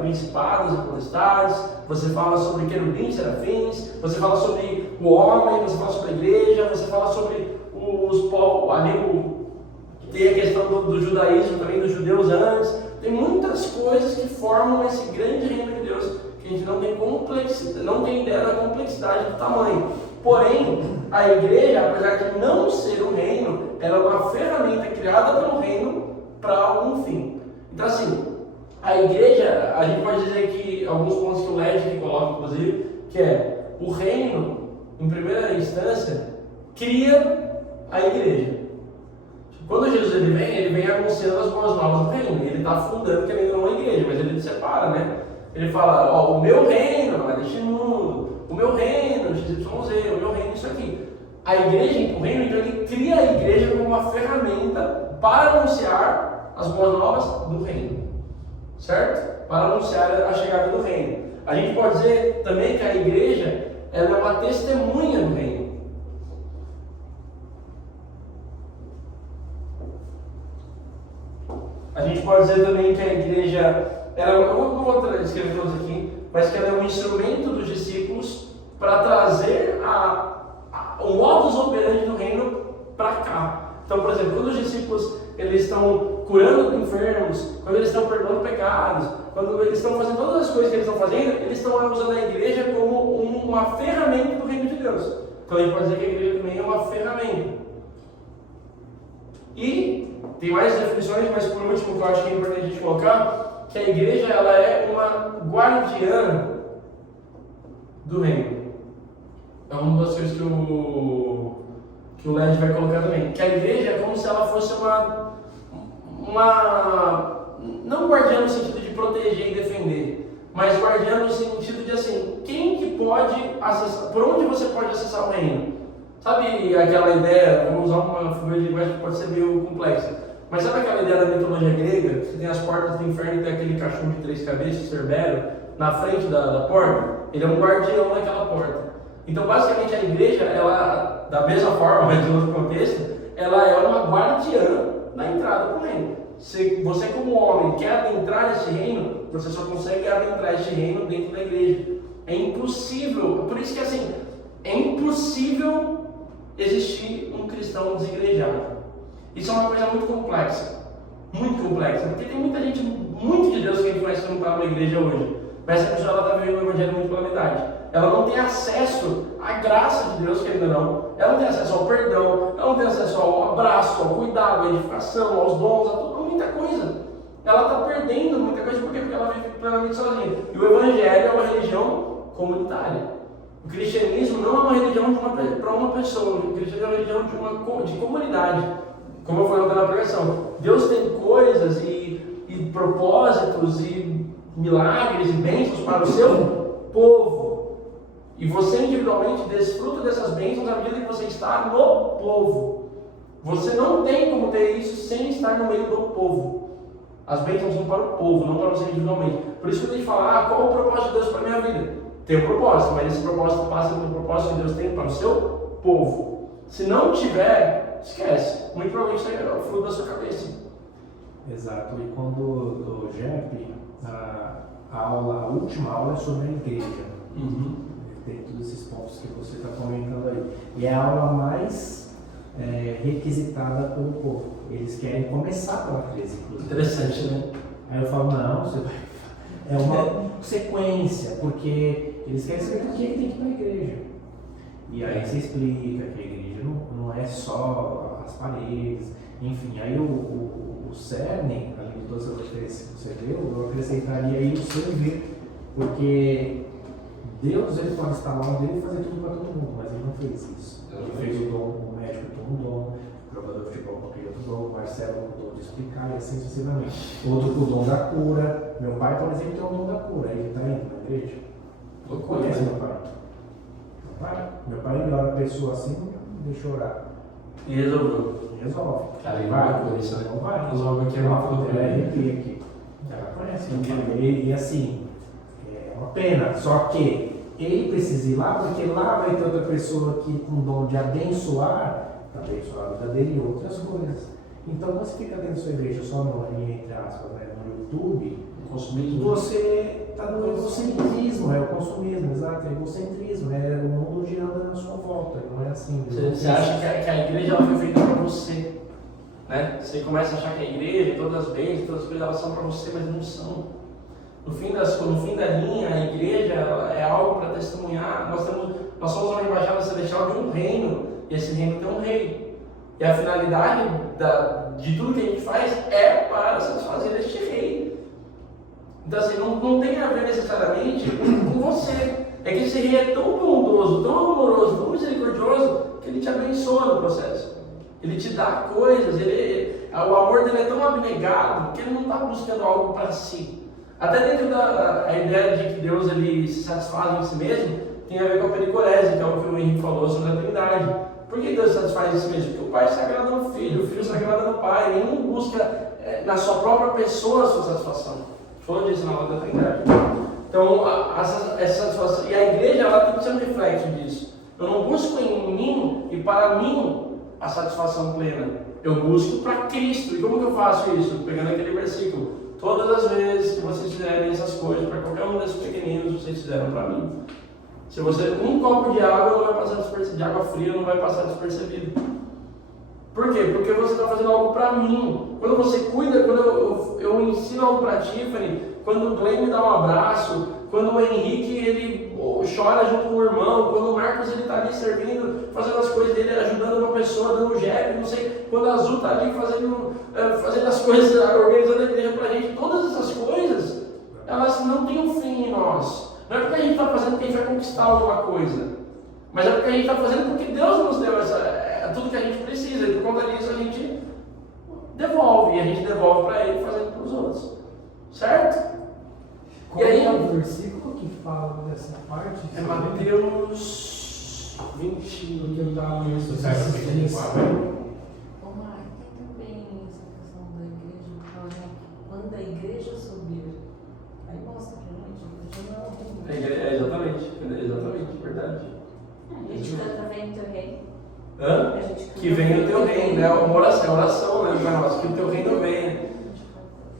principados e potestades, você fala sobre querubins, serafins, você fala sobre o homem, você fala sobre a igreja, você fala sobre os povos, ali tem a questão do judaísmo também, dos judeus antes. Tem muitas coisas que formam esse grande reino de Deus, que a gente não tem ideia da complexidade do tamanho. Porém, a igreja, apesar de não ser o reino, ela é uma ferramenta criada pelo reino para algum fim. Então assim, a igreja, a gente pode dizer que alguns pontos que o Led coloca, inclusive, que é o reino, em primeira instância, cria a igreja. Quando Jesus ele vem anunciando as boas novas do reino, ele está fundando, querendo ou não, a igreja, mas ele separa, né? Ele fala, o meu reino não é deste mundo, o meu reino, XYZ, o meu reino, isso aqui. A igreja, o reino, então ele cria a igreja como uma ferramenta para anunciar as boas novas do reino, certo? Para anunciar a chegada do reino. A gente pode dizer também que a igreja ela é uma testemunha do reino. A gente pode dizer também que a igreja, eu não vou escrever todos aqui, mas que ela é um instrumento dos discípulos para trazer o modus operandi do reino para cá. Então, por exemplo, quando os discípulos eles estão curando enfermos, quando eles estão perdoando pecados, quando eles estão fazendo todas as coisas que eles estão fazendo, eles estão usando a igreja como uma ferramenta do reino de Deus. Então a gente pode dizer que a igreja também é uma ferramenta. E tem mais definições, mas por último, que eu acho que é importante a gente colocar, que a igreja ela é uma guardiã do reino. É uma das coisas que o Led vai colocar também. Que a igreja é como se ela fosse não guardiã no sentido de proteger e defender, mas guardiã no sentido de assim, quem que pode acessar, por onde você pode acessar o reino? Sabe aquela ideia, vamos usar uma figura de linguagem que pode ser meio complexa, mas sabe aquela ideia da mitologia grega, que tem as portas do inferno e tem aquele cachorro de 3 cabeças, Cerbero, na frente da porta? Ele é um guardião daquela porta. Então basicamente a igreja, ela, da mesma forma, mas em outro contexto, ela é uma guardiã na entrada para o reino. Se você como homem quer adentrar esse reino, você só consegue adentrar esse reino dentro da igreja. É impossível, por isso que assim, é impossível existir um cristão desigrejado. Isso é uma coisa muito complexa, porque tem muita gente, muito de Deus que a gente conhece que não está numa igreja hoje, mas essa pessoa está vivendo o evangelho muito pela metade. Ela não tem acesso à graça de Deus, que ainda não. Ela não tem acesso ao perdão, ela não tem acesso ao abraço, ao cuidado, à edificação, aos dons, a muita coisa. Ela está perdendo muita coisa, por quê? Porque ela vive plenamente sozinha. E o evangelho é uma religião comunitária. O cristianismo não é uma religião para uma pessoa, o cristianismo é uma religião de comunidade. Como eu falei na pregação, Deus tem coisas e propósitos e milagres e bênçãos para o seu povo. E você individualmente desfruta dessas bênçãos à medida que você está no povo. Você não tem como ter isso sem estar no meio do povo. As bênçãos são para o povo, não para você individualmente. Por isso que eu tenho que falar, qual é o propósito de Deus para a minha vida? Tem um propósito, mas esse propósito passa pelo propósito que Deus tem para o seu povo. Se não tiver, esquece. Muito provavelmente é o fruto da sua cabeça. Exato. E quando o GEP, a última aula é sobre a igreja. Tem todos esses pontos que você está comentando aí. E é a aula mais requisitada pelo povo. Eles querem começar pela 13, inclusive. Interessante, né? Aí eu falo, não, você vai... É uma sequência, porque eles querem saber por que tem que ir para a igreja. E aí você explica que a igreja não é só as paredes, enfim. Aí o cerne, além de todas as referências que você deu, eu acrescentaria aí o servir, porque Deus ele pode estar lá dele e fazer tudo para todo mundo, mas ele não fez isso. Ele fez o dom, o médico tem um dom, o jogador de futebol com outro dom, o Marcelo com o dom de explicar e assim sucessivamente. Outro com o dom da cura. Meu pai, por exemplo, tem o dom da cura, ele está indo na igreja. Eu conheço meu pai. Meu pai ele olha a pessoa assim, deixa eu orar. E resolveu. Resolve. Cara, ele vai com isso, né? Não vai. Resolve aqui é uma coisa. Ele arrepia aqui. Ela conhece meu pai. E assim, é uma pena. Só que ele precisa ir lá, porque lá vai ter outra pessoa que com o dom de abençoar a vida dele e outras coisas. Então você fica dentro da sua igreja só no, entre aspas, né, no YouTube, você está no egocentrismo, é o consumismo, exato, é o egocentrismo, é o mundo girando na sua volta, não é assim. Você acha que a igreja ela foi feita para você, né? Você começa a achar que a igreja, todas as bênçãos, todas as coisas elas são para você, mas não são. No fim da linha, a igreja é algo para testemunhar. Nós somos uma embaixada celestial de um reino, e esse reino tem um rei. E a finalidade de tudo que a gente faz é para satisfazer este rei. Então assim, não tem a ver necessariamente com você. É que esse rei é tão bondoso, tão amoroso, tão misericordioso, que ele te abençoa no processo. Ele te dá coisas, o amor dele é tão abnegado que ele não está buscando algo para si. Até dentro da ideia de que Deus ele se satisfaz em si mesmo, tem a ver com a pericorese, que é o que o Henrique falou sobre a Trindade. Por que Deus satisfaz em si mesmo? Porque o Pai se agrada no Filho, o Filho se agrada no Pai. Ele não busca na sua própria pessoa a sua satisfação. Falou disso na aula da Trindade. Então, essa satisfação, e a igreja ela tem que ser um reflexo disso. Eu não busco em mim e para mim a satisfação plena. Eu busco para Cristo. E como que eu faço isso? Pegando aquele versículo. Todas as vezes que vocês fizerem essas coisas, para qualquer um desses pequeninos, vocês fizeram para mim. Se você, um copo de água não vai passar despercebido, de água fria não vai passar despercebido. Por quê? Porque você está fazendo algo para mim. Quando você cuida, quando eu ensino algo para a Tiffany, quando o Glenn me dá um abraço, quando o Henrique ele chora junto com o irmão, quando o Marcos ele está ali servindo, fazendo as coisas dele, ajudando uma pessoa, dando jegue, não sei, quando a Azul está ali fazendo as coisas, organizando a igreja para a gente, todas essas coisas, elas não têm um fim em nós. Não é porque a gente está fazendo porque a gente vai conquistar alguma coisa, mas é porque a gente está fazendo porque Deus nos deu tudo que a gente precisa, e por conta disso a gente devolve, e a gente devolve para Ele fazendo para os outros. Certo? Qual E aí, é o versículo que fala dessa parte? é Mateus 20. Porque eu estava lendo Isso esses serve dias. para quem Ô Mar, tem também essa questão da igreja, que fala, né, que quando a igreja subir, aí mostra pra gente, a igreja não é um Exatamente, verdade. A gente canta Vem o Teu Reino. Hã? A gente canta Que venha o teu reino, né? Uma oração, né, para nós, que o teu reino venha.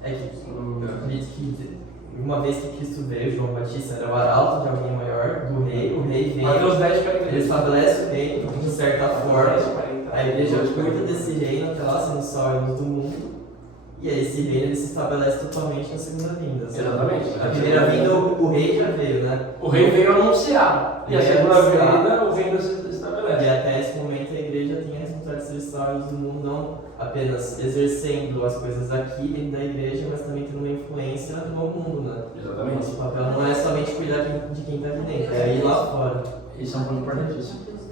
É que eu acredito que uma vez que Cristo veio, João Batista era o arauto de alguém maior, do rei, o rei vem, Mateus 10, ele 43. estabelece o reino de certa forma, 10, 40. a igreja cuida desse reino até lá sendo sal e luz do mundo, e aí esse reino ele se estabelece totalmente na segunda vinda. Sabe? Exatamente. A primeira vinda o rei já veio, né? O rei veio anunciar, e a Veio segunda anunciar. vinda, o reino se E estabelece. até esse momento a igreja tem a responsabilidade de ser sal e luz do mundo, não apenas exercendo as coisas aqui dentro da igreja, mas também tendo uma influência no mundo, né? Exatamente. Nosso papel não é somente cuidar de quem está aqui dentro, é ir lá fora. Isso é um ponto importantíssimo. Mateus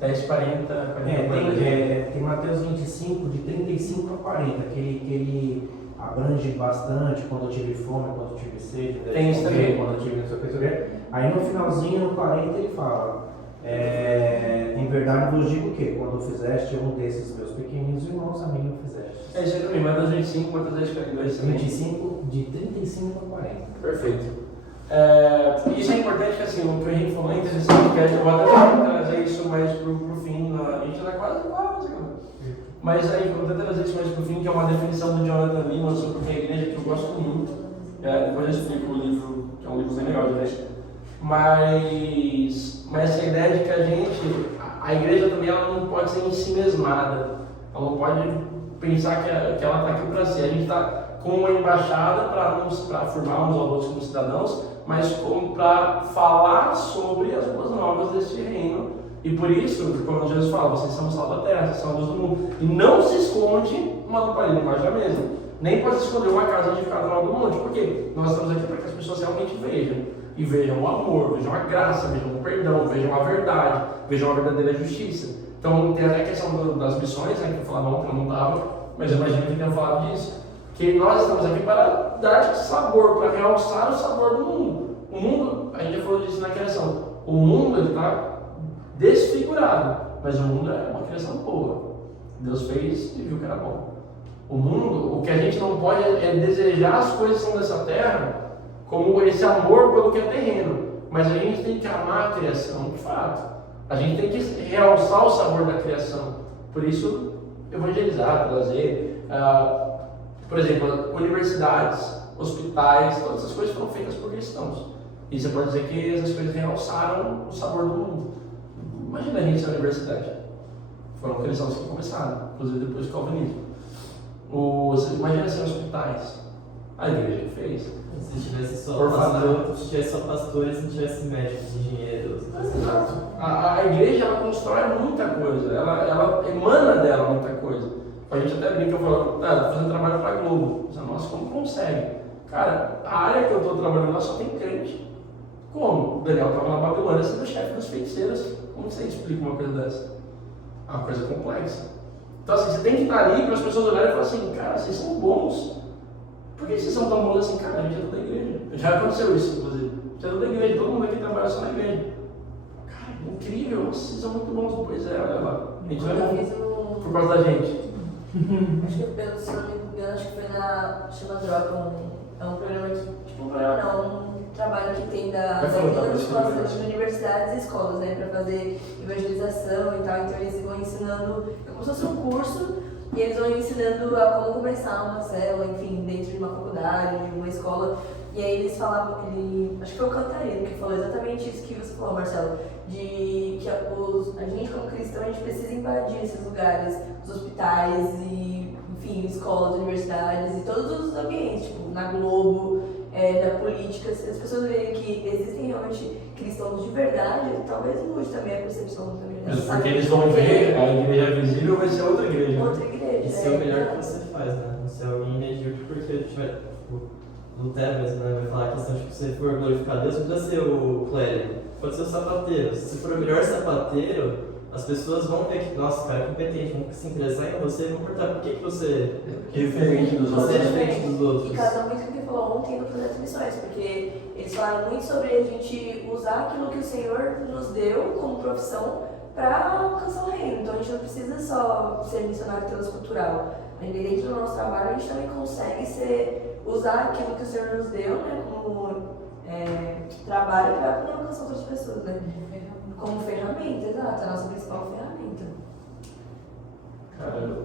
10, 10, 40, 40. tem Mateus 25, de 35 a 40, que ele abrange bastante quando eu tive fome, quando eu tive sede, Tem isso também. quando eu tive não sei o que, não sei o que. Aí no finalzinho, no 40, ele fala: em verdade vos digo que, quando fizeste um desses meus pequeninos irmãos, a mim o fizeste. É isso aí também, Mateus 25, Mateus 10, 42 também. 25, de 35 a 40. Perfeito. Isso é importante, que assim, o que a gente falou é interessante, que eu vou até trazer isso mais pro fim, a gente já quase, cara. Mas aí, eu vou até trazer isso mais pro fim, que é uma definição do Jonathan Lima sobre o que é a igreja, que eu gosto muito. Depois eu explico o livro, que é um livro bem legal de ler. Mas essa ideia de que a igreja também ela não pode ser ensimesmada, ela não pode pensar que ela está aqui para si. A gente está com uma embaixada para formar uns aos outros como cidadãos, mas para falar sobre as boas novas deste reino. E por isso, quando Jesus fala, vocês são o sal da terra, vocês são a luz do mundo. E não se esconde uma lamparina embaixo da mesa. Nem pode se esconder uma casa edificada no alto do monte. Por quê? Nós estamos aqui para que as pessoas realmente vejam. E vejam o amor, vejam a graça, vejam o perdão, vejam a verdade, vejam a verdadeira justiça. Então tem até a questão das missões, né, que eu falava ontem, eu não estava, mas eu imagino que tenham falado disso. Que nós estamos aqui para dar sabor, para realçar o sabor do mundo. O mundo, a gente já falou disso na criação, o mundo está desfigurado, mas o mundo é uma criação boa. Deus fez e viu que era bom. O mundo, o que a gente não pode é desejar as coisas que são dessa terra, como esse amor pelo que é terreno. Mas a gente tem que amar a criação, de fato. A gente tem que realçar o sabor da criação. Por isso, evangelizar, trazer, por exemplo, universidades, hospitais, todas essas coisas foram feitas por cristãos. E você pode dizer que essas coisas realçaram o sabor do mundo. Imagina a gente na universidade. Foram cristãos que começaram, inclusive depois do calvinismo. Imagina ser hospitais. A igreja que fez. Se tivesse só Orfanato. se tivesse só pastores, não tivesse médicos, engenheiros. Exato. A igreja ela constrói muita coisa, ela emana dela muita coisa. A gente até brinca, eu falo, tô fazendo trabalho para a Globo. Nossa, como consegue? Cara, a área que eu estou trabalhando lá só tem crente. Como? O Daniel estava na Babilônia sendo chefe das feiticeiras. Como você explica uma coisa dessa? É uma coisa complexa. Então assim, você tem que estar ali para as pessoas olharem e falar assim, cara, vocês são bons. Por que vocês são tão bons assim? Cara, a gente é toda igreja. Já aconteceu isso, inclusive. A gente é toda igreja, todo mundo aqui trabalha só na igreja. Cara, incrível, vocês são muito bons. Pois é, olha lá. A gente não é bom por causa da gente. Acho que pelo se não me engano, acho que foi na Chama Droga, é um programa que, tipo um programa não, um trabalho que tem das universidades e escolas, né, para fazer evangelização e tal, então eles vão ensinando, é como se fosse um curso, e eles vão ensinando a como começar uma célula, enfim, dentro de uma faculdade, de uma escola, e aí eles falavam, acho que foi o Cantareiro que falou exatamente isso que você falou, Marcelo, de que a gente como cristão, a gente precisa invadir esses lugares, os hospitais e, enfim, escolas, universidades e todos os ambientes, tipo, na Globo, da política. Se as pessoas verem que existem realmente cristãos de verdade, talvez mude também a percepção também. Mas porque eles vão ver a igreja visível vai ser outra igreja. Outra igreja. Isso é o melhor que você faz, né? Você é alguém medíocre porque, tipo, Lutero mesmo, né? Vai falar a questão de que se você for glorificar Deus, não precisa ser o clérigo, pode ser o sapateiro. Se você for o melhor sapateiro, as pessoas vão ver que, nossa, o cara é competente, vão se interessar em você e vão perguntar por que você É diferente dos você outros. é diferente dos outros. E casa muito com o que falou ontem no Projeto Missões, porque eles falaram muito sobre a gente usar aquilo que o Senhor nos deu como profissão para alcançar o reino. Então a gente não precisa só ser missionário transcultural. Dentro do nosso trabalho a gente também consegue usar aquilo que o Senhor nos deu, né, como trabalho para poder alcançar outras pessoas, né? Como ferramenta, exato, a nossa principal ferramenta. Cara,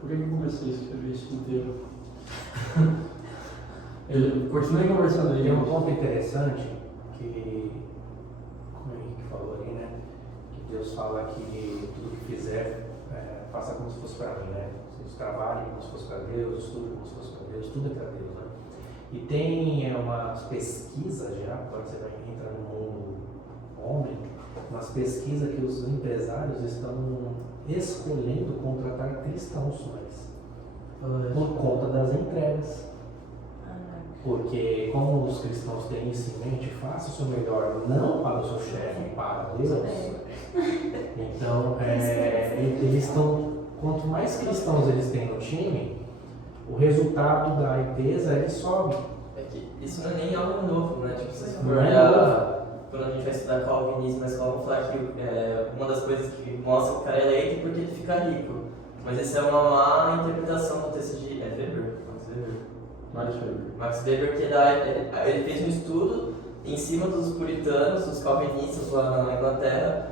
por que eu comecei a escrever isso inteiro? Eu continuei conversando aí. Tem um ponto interessante que, como o Henrique falou aí, né? Que Deus fala que tudo que fizer, faça como se fosse para mim, né? Vocês trabalhem como se fosse para Deus, estudem como se fosse para Deus, tudo é para Deus, né? E tem umas pesquisas já, quando você vai entrar no mundo homem, umas pesquisas que os empresários estão escolhendo contratar cristãos mais, por conta das entregas. Porque como os cristãos têm isso em mente, faça o seu melhor, não para o seu chefe, para Deus. Então, eles estão, quanto mais cristãos eles têm no time, o resultado da empresa ele sobe. É que isso não é nem algo novo, né? Tipo, se for Não é olhar, quando a gente vai estudar calvinismo na escola, vamos falar que uma das coisas que mostra que o cara é eleito é porque ele fica rico. Mas essa é uma má interpretação do texto de Weber? Max Weber, que ele fez um estudo em cima dos puritanos, dos calvinistas lá na Inglaterra,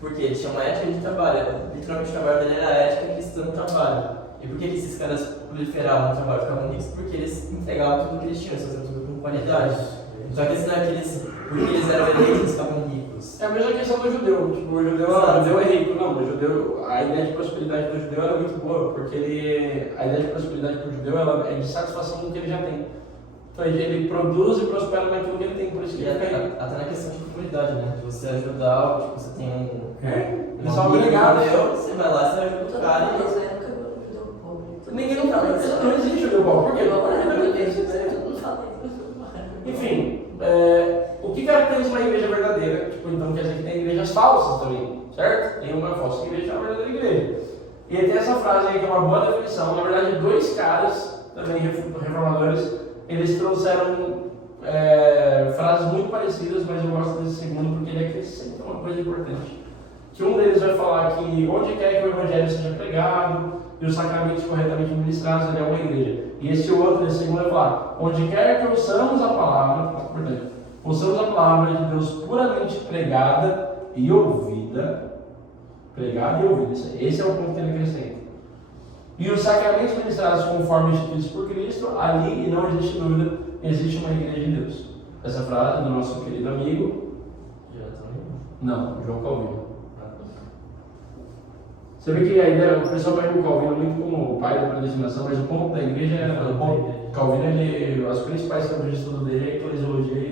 porque eles tinham uma ética de trabalho, literalmente o trabalho dele era a ética cristã do trabalho. E por que esses caras proliferavam no trabalho, ficavam ricos? Porque eles entregavam tudo que eles tinham, eles faziam tudo com qualidade. Só que isso não é porque eles eram eleitos, eles ficavam ricos. É a mesma questão do judeu. Tipo, o judeu é rico. Não, o judeu, a ideia de prosperidade do judeu era muito boa, porque a ideia de prosperidade do judeu ela é de satisfação do que ele já tem. Então ele produz e prospera naquilo que ele tem, por isso que ele fica rico. Até na questão de comunidade, né? De você ajudar, tipo, você tem Eles são obrigados. Você vai lá, você ajuda o cara e... Ninguém não fala isso. Não existe judeu pobre. Por quê? Todo mundo fala isso. Enfim, o que caracteriza uma igreja verdadeira? Tipo, então quer dizer que tem igrejas falsas também, certo? Tem uma falsa igreja e uma verdadeira igreja. E aí tem essa frase aí que é uma boa definição. Na verdade, dois caras, também reformadores, eles trouxeram frases muito parecidas, mas eu gosto desse segundo porque ele acrescenta uma coisa importante. Que um deles vai falar que onde quer que o evangelho seja pregado e os sacramentos corretamente ministrados, ele é uma igreja. E esse outro, esse segundo, vai falar, onde quer que ouçamos a palavra, importante, ouçamos a palavra de Deus puramente pregada e ouvida. Pregada e ouvida, esse é o ponto que ele acrescenta. E os sacramentos ministrados conforme instituídos por Cristo, ali, e não existe dúvida, existe uma igreja de Deus. Essa frase do nosso querido amigo... Não, João Calvino. Você vê que a ideia, o pessoal vai no Calvino muito como o pai da predestinação, mas o ponto da igreja é Calvino, as principais campos de estudo dele é eclesiologia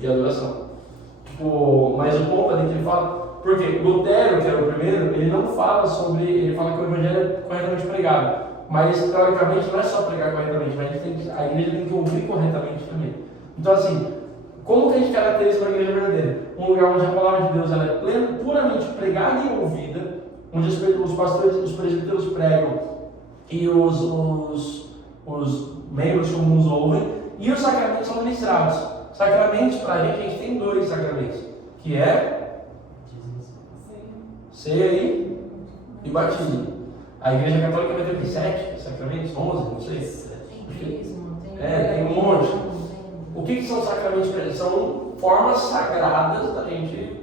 e adoração. Tipo, mas o ponto ali que ele fala, porque Lutero, que era o primeiro, ele não fala sobre, ele fala que o evangelho é corretamente pregado, mas teoricamente não é só pregar corretamente, mas a igreja tem que ouvir corretamente também. Então assim, como que a gente caracteriza uma igreja verdadeira? Um lugar onde a palavra de Deus ela é puramente pregada e ouvida, onde os pastores, os presbíteros pregam e os membros comuns ouvem, e os sacramentos são ministrados. Sacramentos, para a gente tem dois sacramentos, que é ceia e batismo. A Igreja Católica vai ter 7 sacramentos, 11, não sei. Tem um monte. O que são sacramentos? São formas sagradas da gente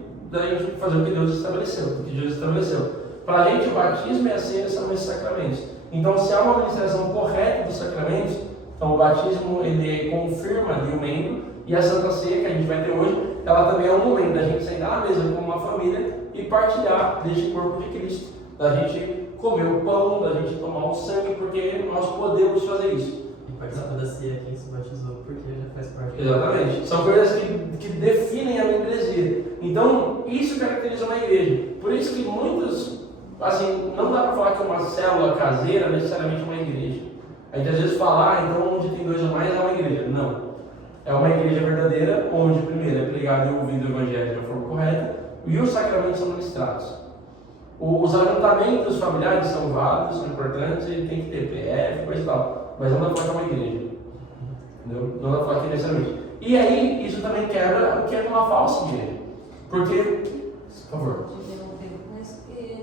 fazer o que Deus estabeleceu, o que Jesus estabeleceu. Para a gente, o batismo e a ceia são esses sacramentos. Então, se há uma administração correta dos sacramentos, então o batismo ele confirma ali o membro, e a Santa Ceia, que a gente vai ter hoje, ela também é um momento da gente sentar na mesa como uma família e partilhar deste corpo de Cristo, da gente comer o pão, da gente tomar o sangue, porque nós podemos fazer isso. E participar da ceia quem se batizou, porque já faz parte. Exatamente. São coisas que definem a membresia. Então, isso caracteriza uma igreja. Por isso que muitos, assim, não dá para falar que uma célula caseira necessariamente é uma igreja. A gente às vezes fala, então onde tem 2 ou mais é uma igreja. Não. É uma igreja verdadeira, onde primeiro é pregado e ouvido o evangelho de uma forma correta e os sacramentos são ministrados. Os ajuntamentos familiares são válidos, são importantes, e tem que ter PF, coisa e tal. Mas não dá para falar que é uma igreja. Entendeu? Não dá para falar que é necessariamente. E aí, isso também quebra o que é uma falsa igreja. Porque, por favor. Mas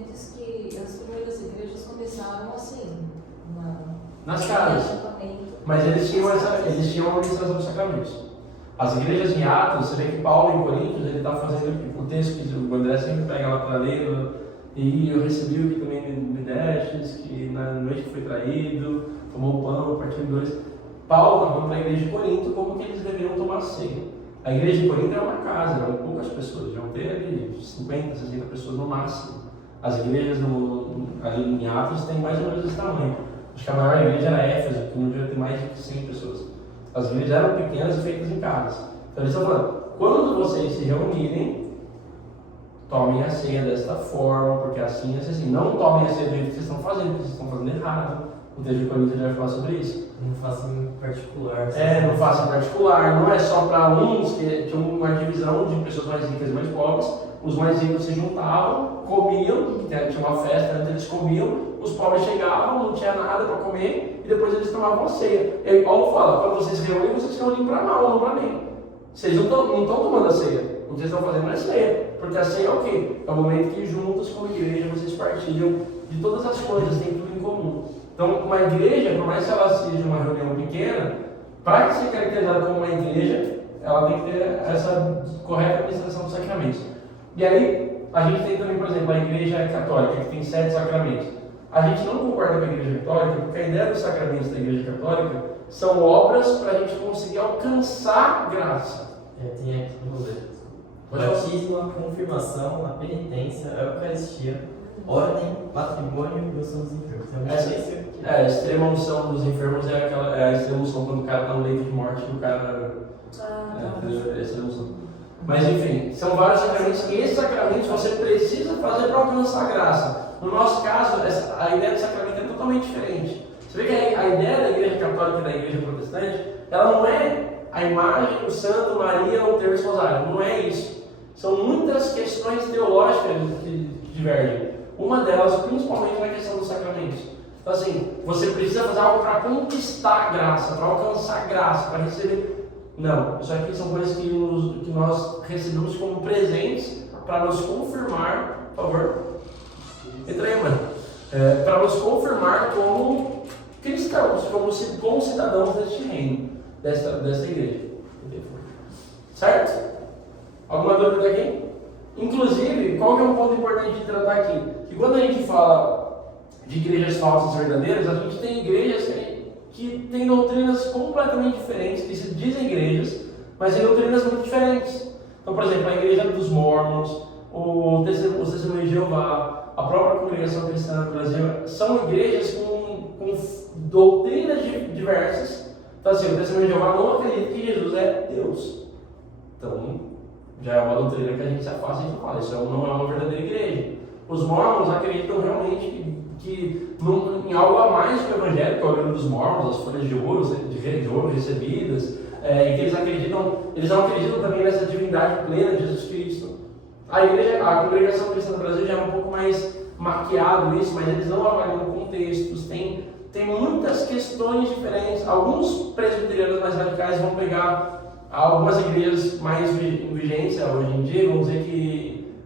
diz que as primeiras igrejas começaram assim, Nas casas. Mas eles tinham a administração dos sacramentos. As igrejas em Atos, você vê que Paulo em Coríntios, ele está fazendo o texto que o André sempre pega lá para ler, e eu recebi o que também me destes, que na noite que foi traído, tomou o pão, partiu em 2. Paulo está falando para a igreja de Corinto como que eles deveriam tomar ceia. A igreja de Corinto é uma casa, eram poucas pessoas, vão ter ali 50, 60 pessoas no máximo. As igrejas ali em Atos têm mais ou menos esse tamanho. Acho que a maior igreja era Éfeso, que não devia ter mais de 100 pessoas. As igrejas eram pequenas e feitas em casas. Então eles estão falando, quando vocês se reunirem, tomem a ceia desta forma, porque assim, não tomem a ceia do jeito que vocês estão fazendo, porque vocês estão fazendo errado. O texto de Coríntios vai falar sobre isso. Não façam em particular. Não façam em particular. Não é só para uns, que tinha uma divisão de pessoas mais ricas e mais pobres. Os mais ricos se juntavam, comiam, tinha uma festa, antes eles comiam, os pobres chegavam, não tinha nada para comer, e depois eles tomavam a ceia. E Paulo fala, quando vocês se reúnem, vocês se reúnem para mal, não para mim. Vocês não estão tomando a ceia, o que vocês estão fazendo não é ceia, porque a ceia é o quê? É o momento que juntos como igreja vocês partilham de todas as coisas, tem tudo em comum. Então, uma igreja, por mais que ela seja uma reunião pequena, para ser caracterizada como uma igreja, ela tem que ter essa correta administração dos sacramentos. E aí, a gente tem também, por exemplo, a igreja católica, que tem 7 sacramentos. A gente não concorda com a igreja católica, porque a ideia dos sacramentos da igreja católica são obras para a gente conseguir alcançar graça. Tem aqui, vamos ver. O batismo, a confirmação, a penitência, a Eucaristia, ordem, patrimônio e unção dos enfermos. A extrema unção dos enfermos é a extrema unção quando o cara está no leito de morte e o cara. Extrema unção. Mas enfim, são vários sacramentos e esses sacramentos você precisa fazer para alcançar a graça. No nosso caso, a ideia do sacramento é totalmente diferente. Você vê que a ideia da igreja católica e da igreja protestante, ela não é a imagem do santo, Maria ou o terço rosário, não é isso. São muitas questões teológicas que divergem. Uma delas, principalmente na questão dos sacramentos. Então assim, você precisa fazer algo para conquistar a graça, para alcançar a graça, para receber. Não, isso aqui são coisas que nós recebemos como presentes para nos confirmar, por favor. Entra aí, mano. Para nos confirmar como cristãos, como cidadãos deste reino, desta igreja. Certo? Alguma dúvida aqui? Inclusive, qual que é um ponto importante de tratar aqui? Que quando a gente fala de igrejas falsas verdadeiras, a gente tem igrejas que têm doutrinas completamente diferentes, que se dizem igrejas, mas têm doutrinas muito diferentes. Então, por exemplo, a igreja dos Mormons, o Testemunho de Jeová, a própria Congregação Cristã do Brasil, são igrejas com doutrinas diversas. Então, assim, o Testemunho de Jeová não acredita que Jesus é Deus. Então, já é uma doutrina que a gente se afasta e fala, isso não é uma verdadeira igreja. Os Mormons acreditam realmente que em algo a mais que o Evangelho, que é o livro dos Mormons, as folhas de ouro recebidas, e que eles não acreditam também nessa divindade plena de Jesus Cristo. A Congregação Cristã do Brasil já é um pouco mais maquiado isso, mas eles não avaliam contextos, tem muitas questões diferentes. Alguns presbiterianos mais radicais vão pegar algumas igrejas mais em vigência hoje em dia, vamos dizer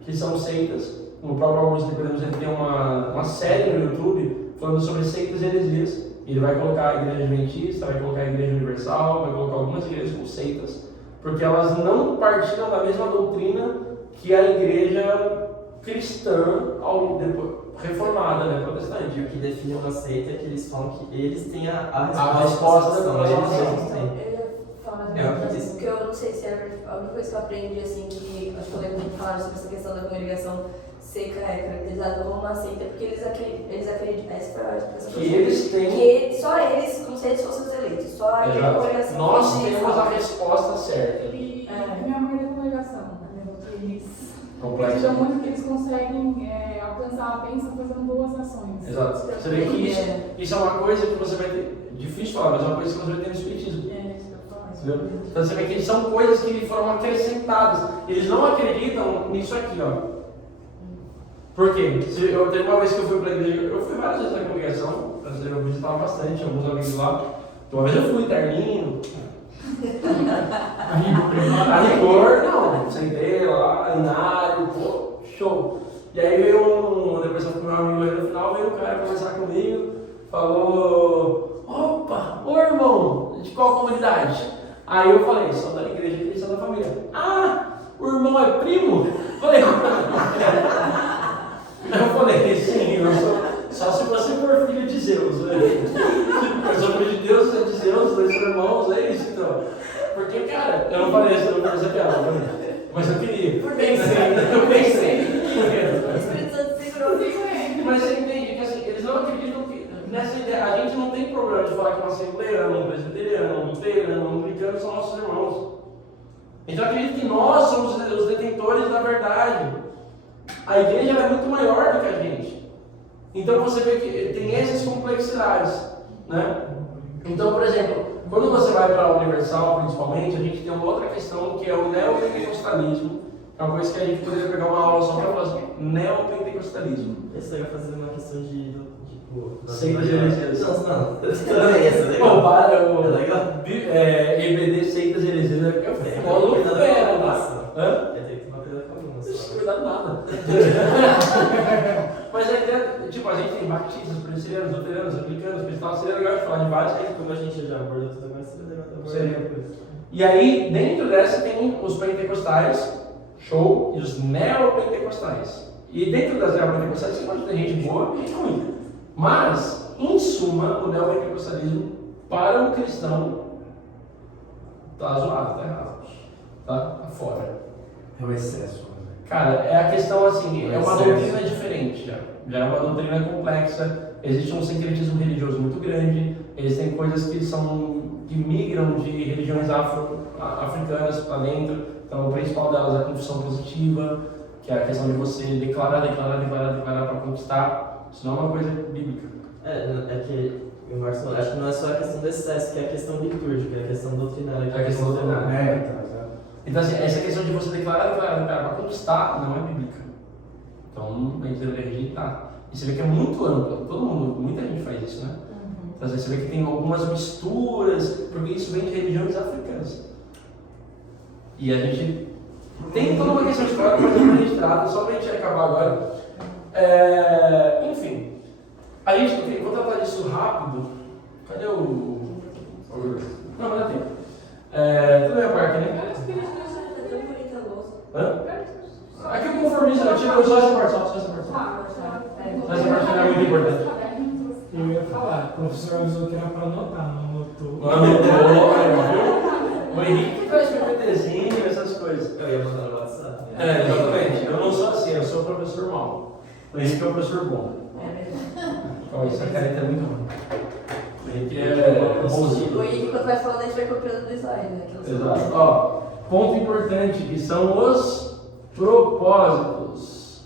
que são seitas. O próprio Augusto Nicodemus tem uma série no YouTube falando sobre seitas e heresias. Ele vai colocar a igreja adventista, vai colocar a igreja universal, vai colocar algumas igrejas como seitas, porque elas não partilham da mesma doutrina que a igreja cristã reformada, né, protestante. E o que define uma seita é que eles falam que eles têm a resposta da da salvação. Eu ia falar mais ou Mas o que eu não sei se é a única coisa que eu aprendi, assim, que acho que eu lembro que falaram sobre essa questão da congregação seca é caracterizada como uma seita, porque eles acreditam, essa foi a expressão Que eles têm. que só eles, como se eles fossem os eleitos, só a Exato. congregação. Nós que temos a resposta certa. E minha mãe da congregação, né? Eles Complexo. acreditam muito que eles conseguem alcançar a bênção fazendo boas ações. Exato. Você vê que isso é uma coisa que você vai ter. Difícil falar, mas é uma coisa que você vai ter no Espiritismo. Isso que eu falo. Entendeu? Então você vê que são coisas que foram acrescentadas. Eles não acreditam nisso aqui, ó. Por quê? Teve uma vez que eu fui pra igreja, eu fui várias vezes na congregação, eu visitava bastante, alguns amigos lá. Uma vez eu fui terninho. A rigor, não, sentei lá, inário, pô, show. E aí veio depois com meu amigo aí no final, veio um cara conversar comigo, falou, opa, ô irmão, de qual comunidade? Aí eu falei, sou da igreja cristã da família. Ah, o irmão é primo? Falei, eu falei, sim, eu sou, só se você for filho de Zeus, né? Eu sou filho de Deus, é de Zeus, dois irmãos, é isso então. Porque, cara, eu não falei isso, eu não falei essa piada, mas eu queria. Eu pensei. O Espírito Santo segurou. Mas você entende que assim, eles não acreditam que nessa ideia, a gente não tem problema de falar que um assembleano, um presbiteriano, um luterano, um anglicano são nossos irmãos. Então eu acredito que nós somos os detentores da verdade. A igreja é muito maior do que a gente. Então você vê que tem essas complexidades, né? Então, por exemplo, quando você vai para a Universal, principalmente, a gente tem uma outra questão que é o neopentecostalismo. É uma coisa que a gente poderia pegar uma aula só para falar assim, neopentecostalismo. Esse aí vai fazer uma questão de tipo... Seitas heresias. Não. Essa é legal. Bom, para o É legal? EBD, seitas heresias, é foda, pera, tá? Hã? Tem que tomar cuidado com algumas. Não cuidado nada. Mas a ideia, tipo, a gente tem batistas, presbiterianos, luteranos, anglicanos, cristãos, seria legal de falar de vários. Como a gente já abordou tudo agora, seria legal de Seria. abordar depois. E aí, dentro dessa tem os pentecostais, show, e os neopentecostais. E dentro das neopentecostais você pode ter gente boa e gente ruim. Mas, em suma, o neopentecostalismo, para um cristão, tá zoado, tá errado. Tá fora. É o excesso. Né? Cara, é a questão assim, é uma Excesso. doutrina diferente já é uma doutrina complexa, existe um sincretismo religioso muito grande, existem coisas que migram de religiões africanas para dentro, então o principal delas é a confissão positiva, que é a questão de você declarar para conquistar, isso não é uma coisa bíblica. É que o Marcos falou, acho que não é só a questão do excesso, que é a questão litúrgica, é a questão doutrinária. É a questão doutrinária. Exato. Então assim, essa questão de você declarar para conquistar não é bíblica. Então a gente deveria rejeitar. E você vê que é muito amplo, todo mundo, muita gente faz isso, né? Então você vê que tem algumas misturas, porque isso vem de religiões africanas. E a gente tem toda uma questão histórica, mas não a gente trata, só para a gente acabar agora. Enfim, a gente, vou tratar disso rápido. Cadê o. Não, mas dá tempo. Tudo é a parte, né? É tão bonita a louça. Hã? Aqui o conformismo, eu tiro só essa parte, só essa parte. Essa parte não é muito importante. Eu ia falar, o professor avisou que era para anotar, não anotou. Não anotou, viu? O Henrique faz PPTzinho, essas coisas. Eu ia mandar no WhatsApp. Exatamente. Eu não sou assim, eu sou o professor mau. O Henrique é o professor bom. Olha, essa careta é muito ruim. O Henrique é bonzinho. O Henrique, quando vai falando, a gente vai copiando do slide, né? Exato. Ó, ponto importante que são os propósitos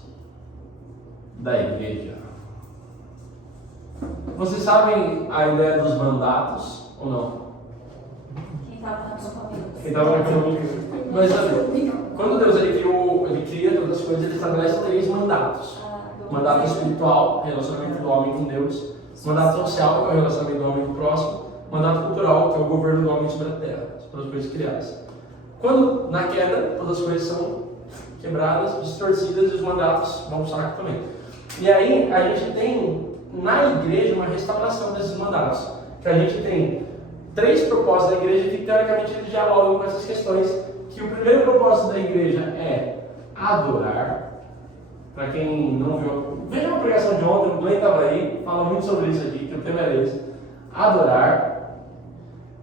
da igreja. Vocês sabem a ideia dos mandatos ou não? Quem tava na sua família? Quem estava naquele. Mas sabe, quando Deus ele cria todas as coisas, ele estabelece 3 mandatos. Mandato espiritual, relacionamento do homem com Deus. Mandato social, que é o relacionamento do homem com o próximo. Mandato cultural, que é o governo do homem sobre a terra, sobre as coisas criadas. Quando, na queda, todas as coisas são quebradas, distorcidas e os mandatos vão para o saco também. E aí, a gente tem na igreja uma restauração desses mandatos. Que a gente tem 3 propósitos da igreja que, teoricamente, eles dialogam com essas questões. Que o primeiro propósito da igreja é adorar. Para quem não viu, veja uma pregação de ontem, o Glenn estava aí, fala muito sobre isso aqui, que o tema era esse. Adorar,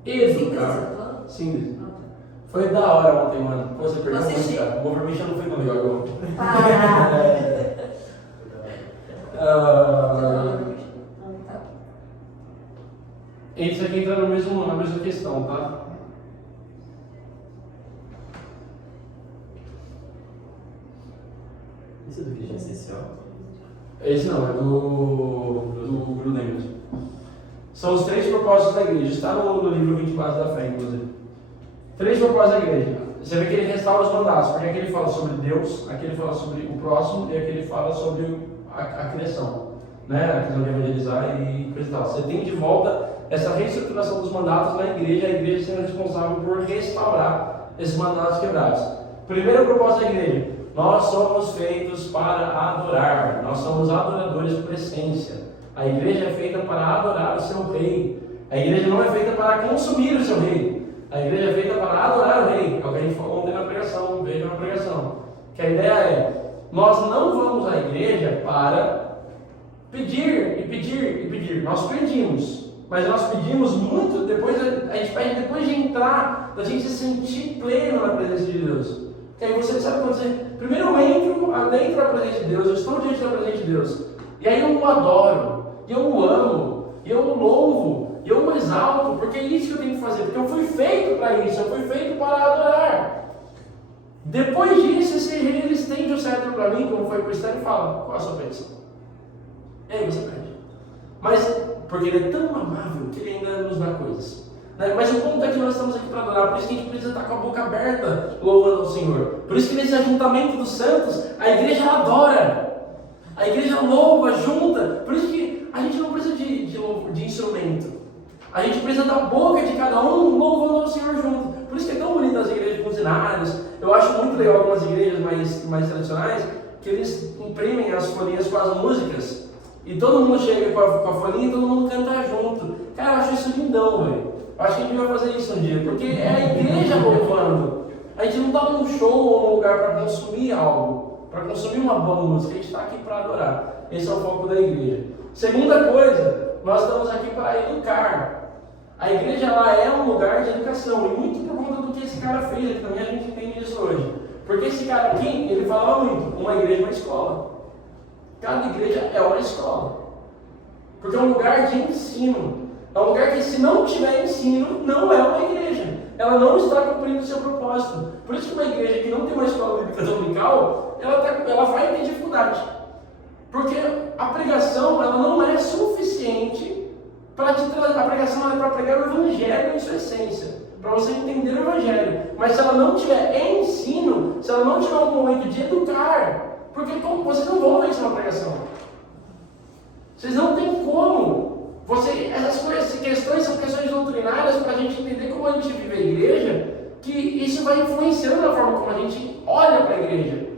educar. Síntese. Foi da hora ontem, mano. Pô, você perdeu Assisti. muito, cara. O Overmission não foi comigo agora. Isso aqui entra na mesma questão, tá? Isso é do Igreja Essencial? Esse não, é do Gruden mesmo. São os 3 propósitos da igreja. Está no livro 20 Bases da Fé, inclusive. 3 propósitos da igreja. Você vê que ele restaura os mandatos, porque aqui ele fala sobre Deus, aqui ele fala sobre o próximo e aqui ele fala sobre a criação, né? A questão de evangelizar e coisa e tal. Você tem de volta essa reestruturação dos mandatos na igreja, a igreja sendo responsável por restaurar esses mandatos quebrados. Primeiro propósito da igreja: nós somos feitos para adorar, nós somos adoradores por essência. A igreja é feita para adorar o seu rei. A igreja não é feita para consumir o seu rei. A igreja é feita para adorar o rei. É o que a gente falou ontem na pregação, veja na pregação. Que a ideia é, nós não vamos à igreja para pedir e pedir e pedir. Nós pedimos, mas nós pedimos muito depois, a gente pede depois de entrar, da gente se sentir pleno na presença de Deus. Que aí você sabe quando você, primeiro eu entro dentro da presença de Deus, eu estou diante da presença de Deus. E aí eu o adoro, e eu o amo, e eu o louvo, e eu o exalto, porque é isso que eu tenho que fazer, porque eu fui feito para isso, eu fui feito para adorar. Depois disso, esse rei ele estende o cetro para mim, como foi para o Esther, e fala: qual é a sua bênção? E aí você pede. Mas, porque ele é tão amável que ele ainda nos dá coisas. Mas o ponto é que nós estamos aqui para adorar, por isso que a gente precisa estar com a boca aberta louvando ao Senhor. Por isso que nesse ajuntamento dos santos, a igreja adora, a igreja louva, junta. Por isso que a gente não precisa de instrumento, a gente precisa da boca de cada um louvando ao Senhor junto. Por isso que é tão bonito as igrejas com cenários. Eu acho muito legal algumas igrejas mais tradicionais, que eles imprimem as folhinhas com as músicas, e todo mundo chega com a folhinha e todo mundo canta junto. Cara, eu acho isso lindão, velho. Acho que a gente vai fazer isso um dia, porque é a igreja louvando. A gente não está num show ou num lugar para consumir algo, para consumir uma boa música, a gente está aqui para adorar. Esse é o foco da igreja. Segunda coisa, nós estamos aqui para educar. A igreja ela é um lugar de educação, e muito por conta do que esse cara fez, que também a gente entende isso hoje. Porque esse cara aqui, ele falava muito, uma igreja é uma escola. Cada igreja é uma escola. Porque é um lugar de ensino. É um lugar que, se não tiver ensino, não é uma igreja. Ela não está cumprindo o seu propósito. Por isso que uma igreja que não tem uma escola bíblica dominical, ela vai ter dificuldade. Porque a pregação ela não é suficiente para te trazer. A pregação é para pregar o evangelho em sua essência, para você entender o evangelho. Mas se ela não tiver ensino, se ela não tiver um momento de educar, porque como vocês não vão vencer uma pregação. Vocês não têm como. Essas questões são questões doutrinárias para a gente entender como a gente vive a igreja, que isso vai influenciando a forma como a gente olha para a igreja.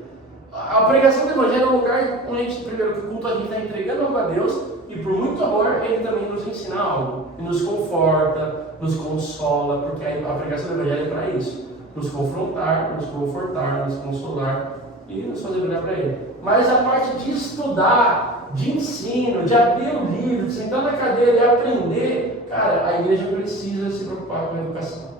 A pregação do evangelho é um lugar onde a gente, primeiro, que o culto a gente está entregando algo a Deus, e por muito amor, ele também nos ensina algo, e nos conforta, nos consola, porque a pregação do evangelho é para isso, nos confrontar, nos confortar, nos consolar e nos fazer olhar para ele. Mas a parte de estudar, de ensino, de abrir o livro, de sentar na cadeira e aprender, cara, a igreja precisa se preocupar com a educação.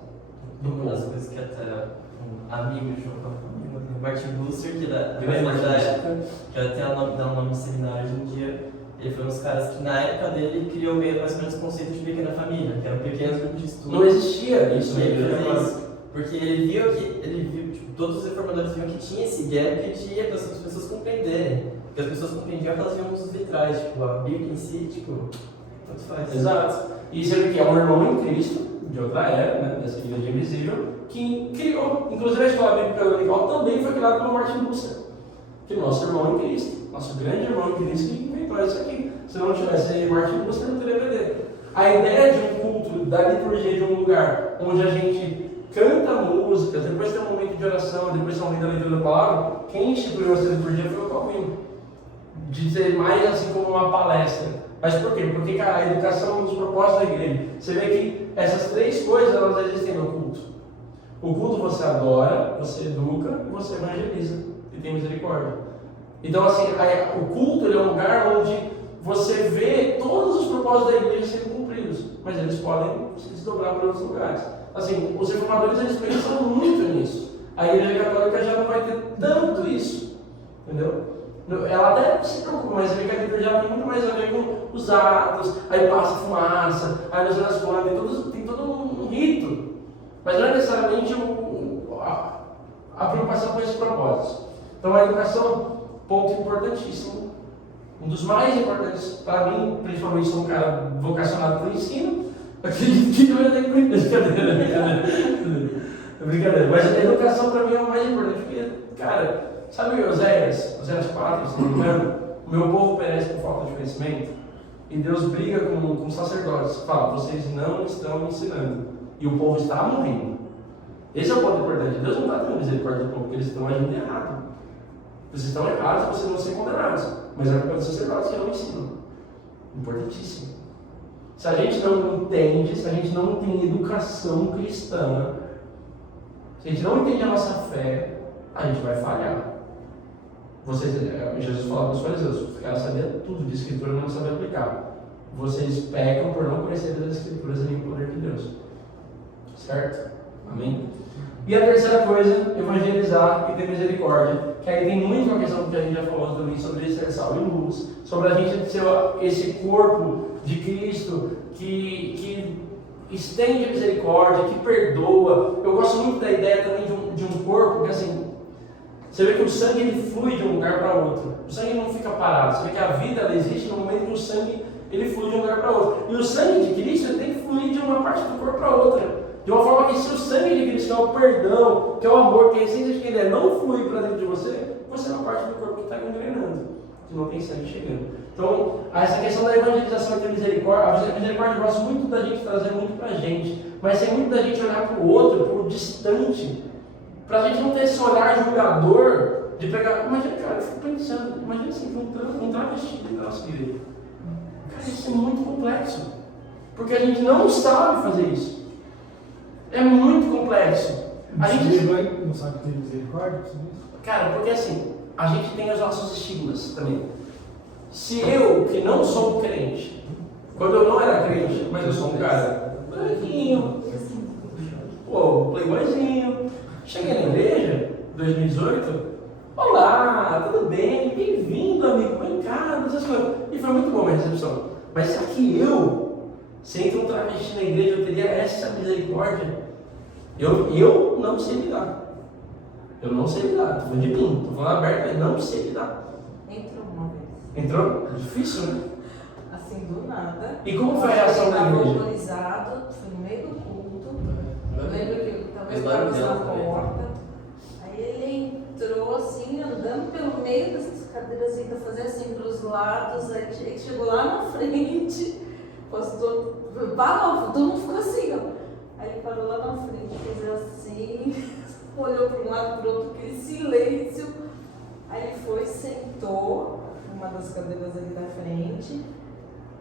Uma das coisas que até um amigo comigo, o Martin Bucer, que da época, que até dá um nome de seminário hoje em dia, ele foi um dos caras que na época dele criou meio mais ou menos o conceito de pequena família, que eram pequenos grupos de estudo. Não existia isso, porque ele viu, tipo, todos os reformadores viam que tinha esse gap que tinha para as pessoas compreenderem. Porque as pessoas compreendiam que elas viam os vitrais, tipo, a Bíblia em si, tipo, tanto faz. Exato. E você vê que é um irmão em Cristo, de outra era, né, dessa igreja invisível, que criou, inclusive a escola bíblica dominical também foi criada pelo Martin Bucer, que é nosso irmão em Cristo, nosso grande irmão em Cristo que inventou isso aqui. Se não tivesse Martin Bucer, não teria VD. A ideia de um culto, da liturgia de um lugar onde a gente canta músicas, depois tem um momento de oração, depois tem um momento da leitura da palavra, quem instituiu essa liturgia foi o Calvino. De dizer mais assim como uma palestra. Mas por quê? Porque, cara, a educação é um dos propósitos da igreja. Você vê que essas 3 coisas, elas existem no culto. O culto você adora, você educa e você evangeliza e tem misericórdia. Então, assim, o culto ele é um lugar onde você vê todos os propósitos da igreja sendo cumpridos, mas eles podem se desdobrar para outros lugares. Assim, os reformadores eles pensam muito nisso. A Igreja Católica já não vai ter tanto isso, entendeu? Ela até se preocupa, mas a Igreja Católica já tem muito mais a ver com os atos, aí passa fumaça, aí não sei das quantas, tem todo um rito. Mas não é necessariamente a preocupação com esses propósitos. Então a educação, ponto importantíssimo, um dos mais importantes para mim, principalmente sou um cara vocacionado para o ensino, acredito que não ia ter brincadeira, mas a educação para mim é o mais importante, porque, cara, sabe Oséias 4, se não me engano, o meu povo perece por falta de conhecimento, e Deus briga com os sacerdotes, fala, vocês não estão ensinando, e o povo está morrendo. Esse é o ponto importante. Deus não está tendo misericórdia do povo, porque eles estão agindo errado. Vocês estão errados, vocês vão ser condenados. Mas é culpa dos sacerdotes que não ensinam. Importantíssimo. Se a gente não entende, se a gente não tem educação cristã, se a gente não entende a nossa fé, a gente vai falhar. Jesus falava para os fariseus, o cara sabia tudo de escritura, mas não sabia aplicar. Vocês pecam por não conhecer as escrituras e nem o poder de Deus. Certo? Amém? E a terceira coisa, evangelizar e ter misericórdia. Que aí tem muito a questão que a gente já falou também sobre ser sal e luz, sobre a gente ser esse corpo de Cristo que estende a misericórdia, que perdoa. Eu gosto muito da ideia também de um corpo que assim, você vê que o sangue ele flui de um lugar para outro. O sangue não fica parado. Você vê que a vida ela existe no momento que o sangue ele flui de um lugar para outro. E o sangue de Cristo tem que fluir de uma parte do corpo para outra. De uma forma que se o sangue de Cristo, que é o perdão, que é o amor, que é a essência de quem ele é, não fluir para dentro de você, você é uma parte do corpo que está engrenando, que não tem sangue chegando. Então, essa questão da evangelização e da misericórdia, a misericórdia eu gosto muito da gente trazer muito para a gente, mas tem muito da gente olhar para o outro, para o distante, para a gente não ter esse olhar julgador de pegar. Imagina, cara, eu fico pensando, imagina assim, um travesti na nossa igreja. Cara, isso é muito complexo, porque a gente não sabe fazer isso. É muito complexo. A gente não sabe ter misericórdia sobre isso? Cara, porque assim, a gente tem os nossos estigmas também. Se eu, que não sou crente, quando eu não era crente, mas eu sou um cara branquinho, pô, playboyzinho, cheguei na igreja, 2018, olá, tudo bem, bem-vindo amigo, vem cá, essas coisas. E foi muito boa a recepção. Mas será que se entra um travesti na igreja, eu teria essa misericórdia? Eu não sei lidar. Eu não sei lidar. Estou falando de mim, estou falando aberto, mas não sei lidar. Entrou uma vez. Entrou? Difícil, né? Assim, do nada. E como foi a reação da igreja? Autorizado, foi no meio do culto. Eu lembro que talvez Barulhão estava na também. porta. Aí ele entrou assim, andando pelo meio dessas cadeiras, assim, para fazer assim para os lados. Aí chegou lá na frente, o pastor parou, todo mundo ficou assim, ó. Aí ele parou lá na frente, fez assim, olhou para um lado, para o outro, aquele silêncio. Aí ele foi, sentou numa das cadeiras ali da frente.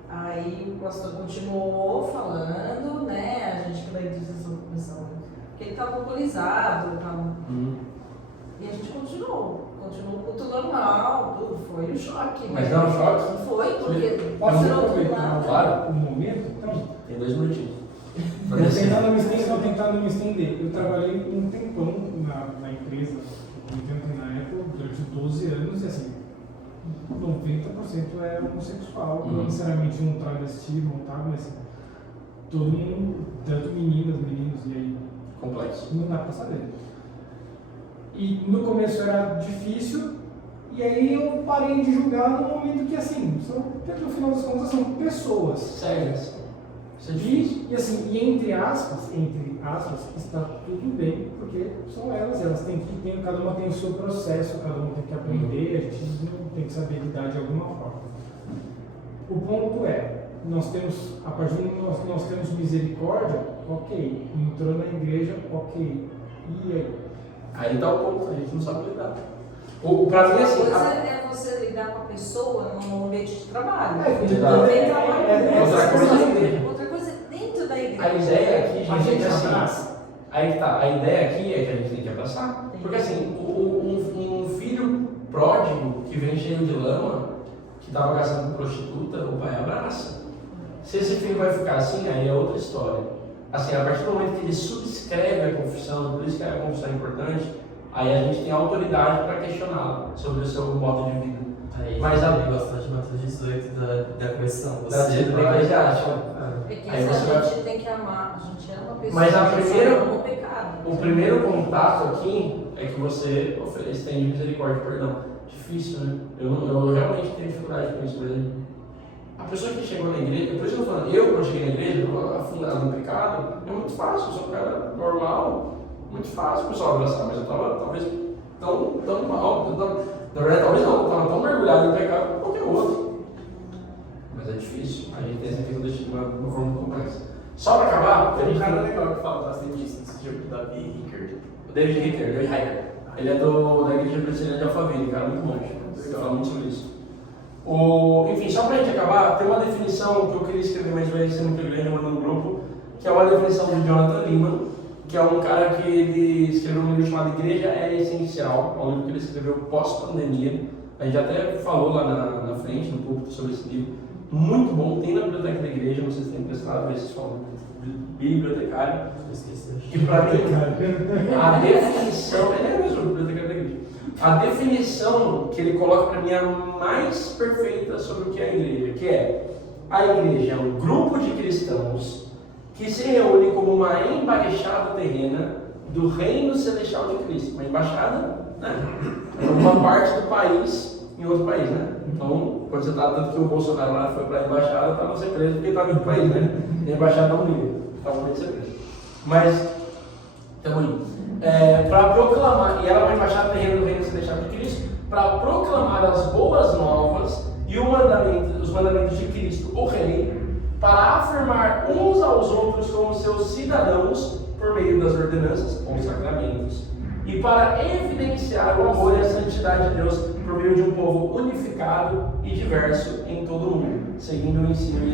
Aí o pastor continuou falando, né? A gente que vai dizer sobre comissão, porque ele estava alcoolizado, e a gente continuou o culto normal, tudo. Foi um choque. Mas não é um choque? Foi, porque Posso tirou tudo aproveitar lá. Claro. o momento? Então, Tem 2 minutinhos. tentando me estender. Eu trabalhei um tempão na empresa, na Apple, durante 12 anos, e assim, 90% é homossexual, não necessariamente um travesti montado, mas assim, todo mundo, tanto meninas, meninos, e aí Complexo. não dá pra saber. E no começo era difícil, e aí eu parei de julgar no momento que, assim, no final das contas, são pessoas. Cegas. Isso é difícil. E assim, e entre aspas, está tudo bem, porque são elas têm que, cada uma tem o seu processo, cada uma tem que aprender, a gente não tem que saber lidar de alguma forma. O ponto é, nós temos, a partir do momento que nós temos misericórdia, ok, entrou na igreja, ok, e aí? Aí dá o ponto, a gente não sabe lidar. Pra mim, Uma assim. coisa é você lidar com a pessoa no ambiente de trabalho. Exato. Também trabalho. Outra coisa é a igreja. Outra coisa é dentro da igreja. A ideia aqui, gente, A é gente que assim. abraça. Aí que tá, a ideia aqui é que a gente tem que abraçar. Porque assim, um filho pródigo que vem cheio de lama, que estava gastando com prostituta, o pai abraça. Se esse filho vai ficar assim, aí é outra história. assim, a partir do momento que ele subscreve a confissão, por isso que a confissão é importante, aí a gente tem autoridade para questioná-lo sobre o seu modo de vida. Aí, Mas a- ele gosta de Mateus 18 da correção. Da título eclesiástica. É que Aí isso você a vai- gente tem que amar, a gente ama a pessoa, Mas a a gente primeira- ama o pecado. O primeiro contato aqui é que você estende misericórdia e perdão. Difícil, né? Eu realmente tenho dificuldade com isso, mas a pessoa que chegou na igreja, por isso que eu tô falando, quando cheguei na igreja, afundado no pecado, é muito fácil, eu sou um cara normal, muito fácil o pessoal abraçar, mas eu estava talvez tão mal, na verdade talvez não, eu estava tão mergulhado no pecado como qualquer outro. Mas é difícil, a gente tem essa questão do estigma de uma forma muito complexa. Só para acabar, a Tem um gente cara tem legal que fala bastante disso, esse tipo do Davi Rickard. o David Hicker. Ele é da igreja presbiteriana de Alphaville, cara, muito bom. Ele fala muito sobre isso. Enfim, só pra gente acabar, tem uma definição que eu queria escrever, mas vai ser muito grande, eu mando no grupo, que é uma definição de Jonathan Leeman, que é um cara que ele escreveu um livro chamado Igreja é Essencial, é um livro que ele escreveu pós-pandemia. A gente até falou lá na frente, no púlpito, sobre esse livro. Muito bom, tem na biblioteca da igreja, não sei se tem emprestado, ver se falam bibliotecário. E para mim, a definição, ele é mesmo bibliotecário da igreja. A definição que ele coloca para mim é a mais perfeita sobre o que é a igreja, que é: a igreja é um grupo de cristãos que se reúne como uma embaixada terrena do reino celestial de Cristo. Uma embaixada, né? É uma parte do país em outro país, né? Então, quando você está, tanto que o Bolsonaro lá foi para a embaixada, estava sendo preso porque estava em outro país, né? E a embaixada não liga, estava muito ser preso. Mas, estamos indo. Para proclamar, e ela é uma embaixada terrena do reino celestial de Cristo, para proclamar as boas novas e os mandamentos de Cristo, o Rei, para afirmar uns aos outros como seus cidadãos por meio das ordenanças ou sacramentos, e para evidenciar o amor e a santidade de Deus por meio de um povo unificado e diverso em todo o mundo, seguindo o ensino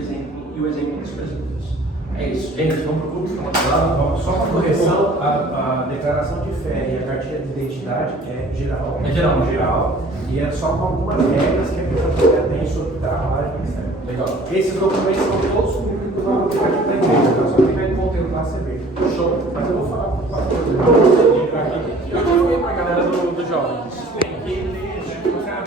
e o exemplo dos presbíteros. É isso, gente, vamos para o culto, vamos lá. Só uma correção, a declaração de fé e a cartilha de identidade é geral. É geral. Geral. E é só com algumas regras que a pessoa tem sobre o trabalho do ministério. Legal. Esses documentos são todos públicos no aplicativo da igreja, então só quem vai conteúdo lá você vê. Show. Mas eu vou falar por favor. Eu divulguei para a galera do jovem.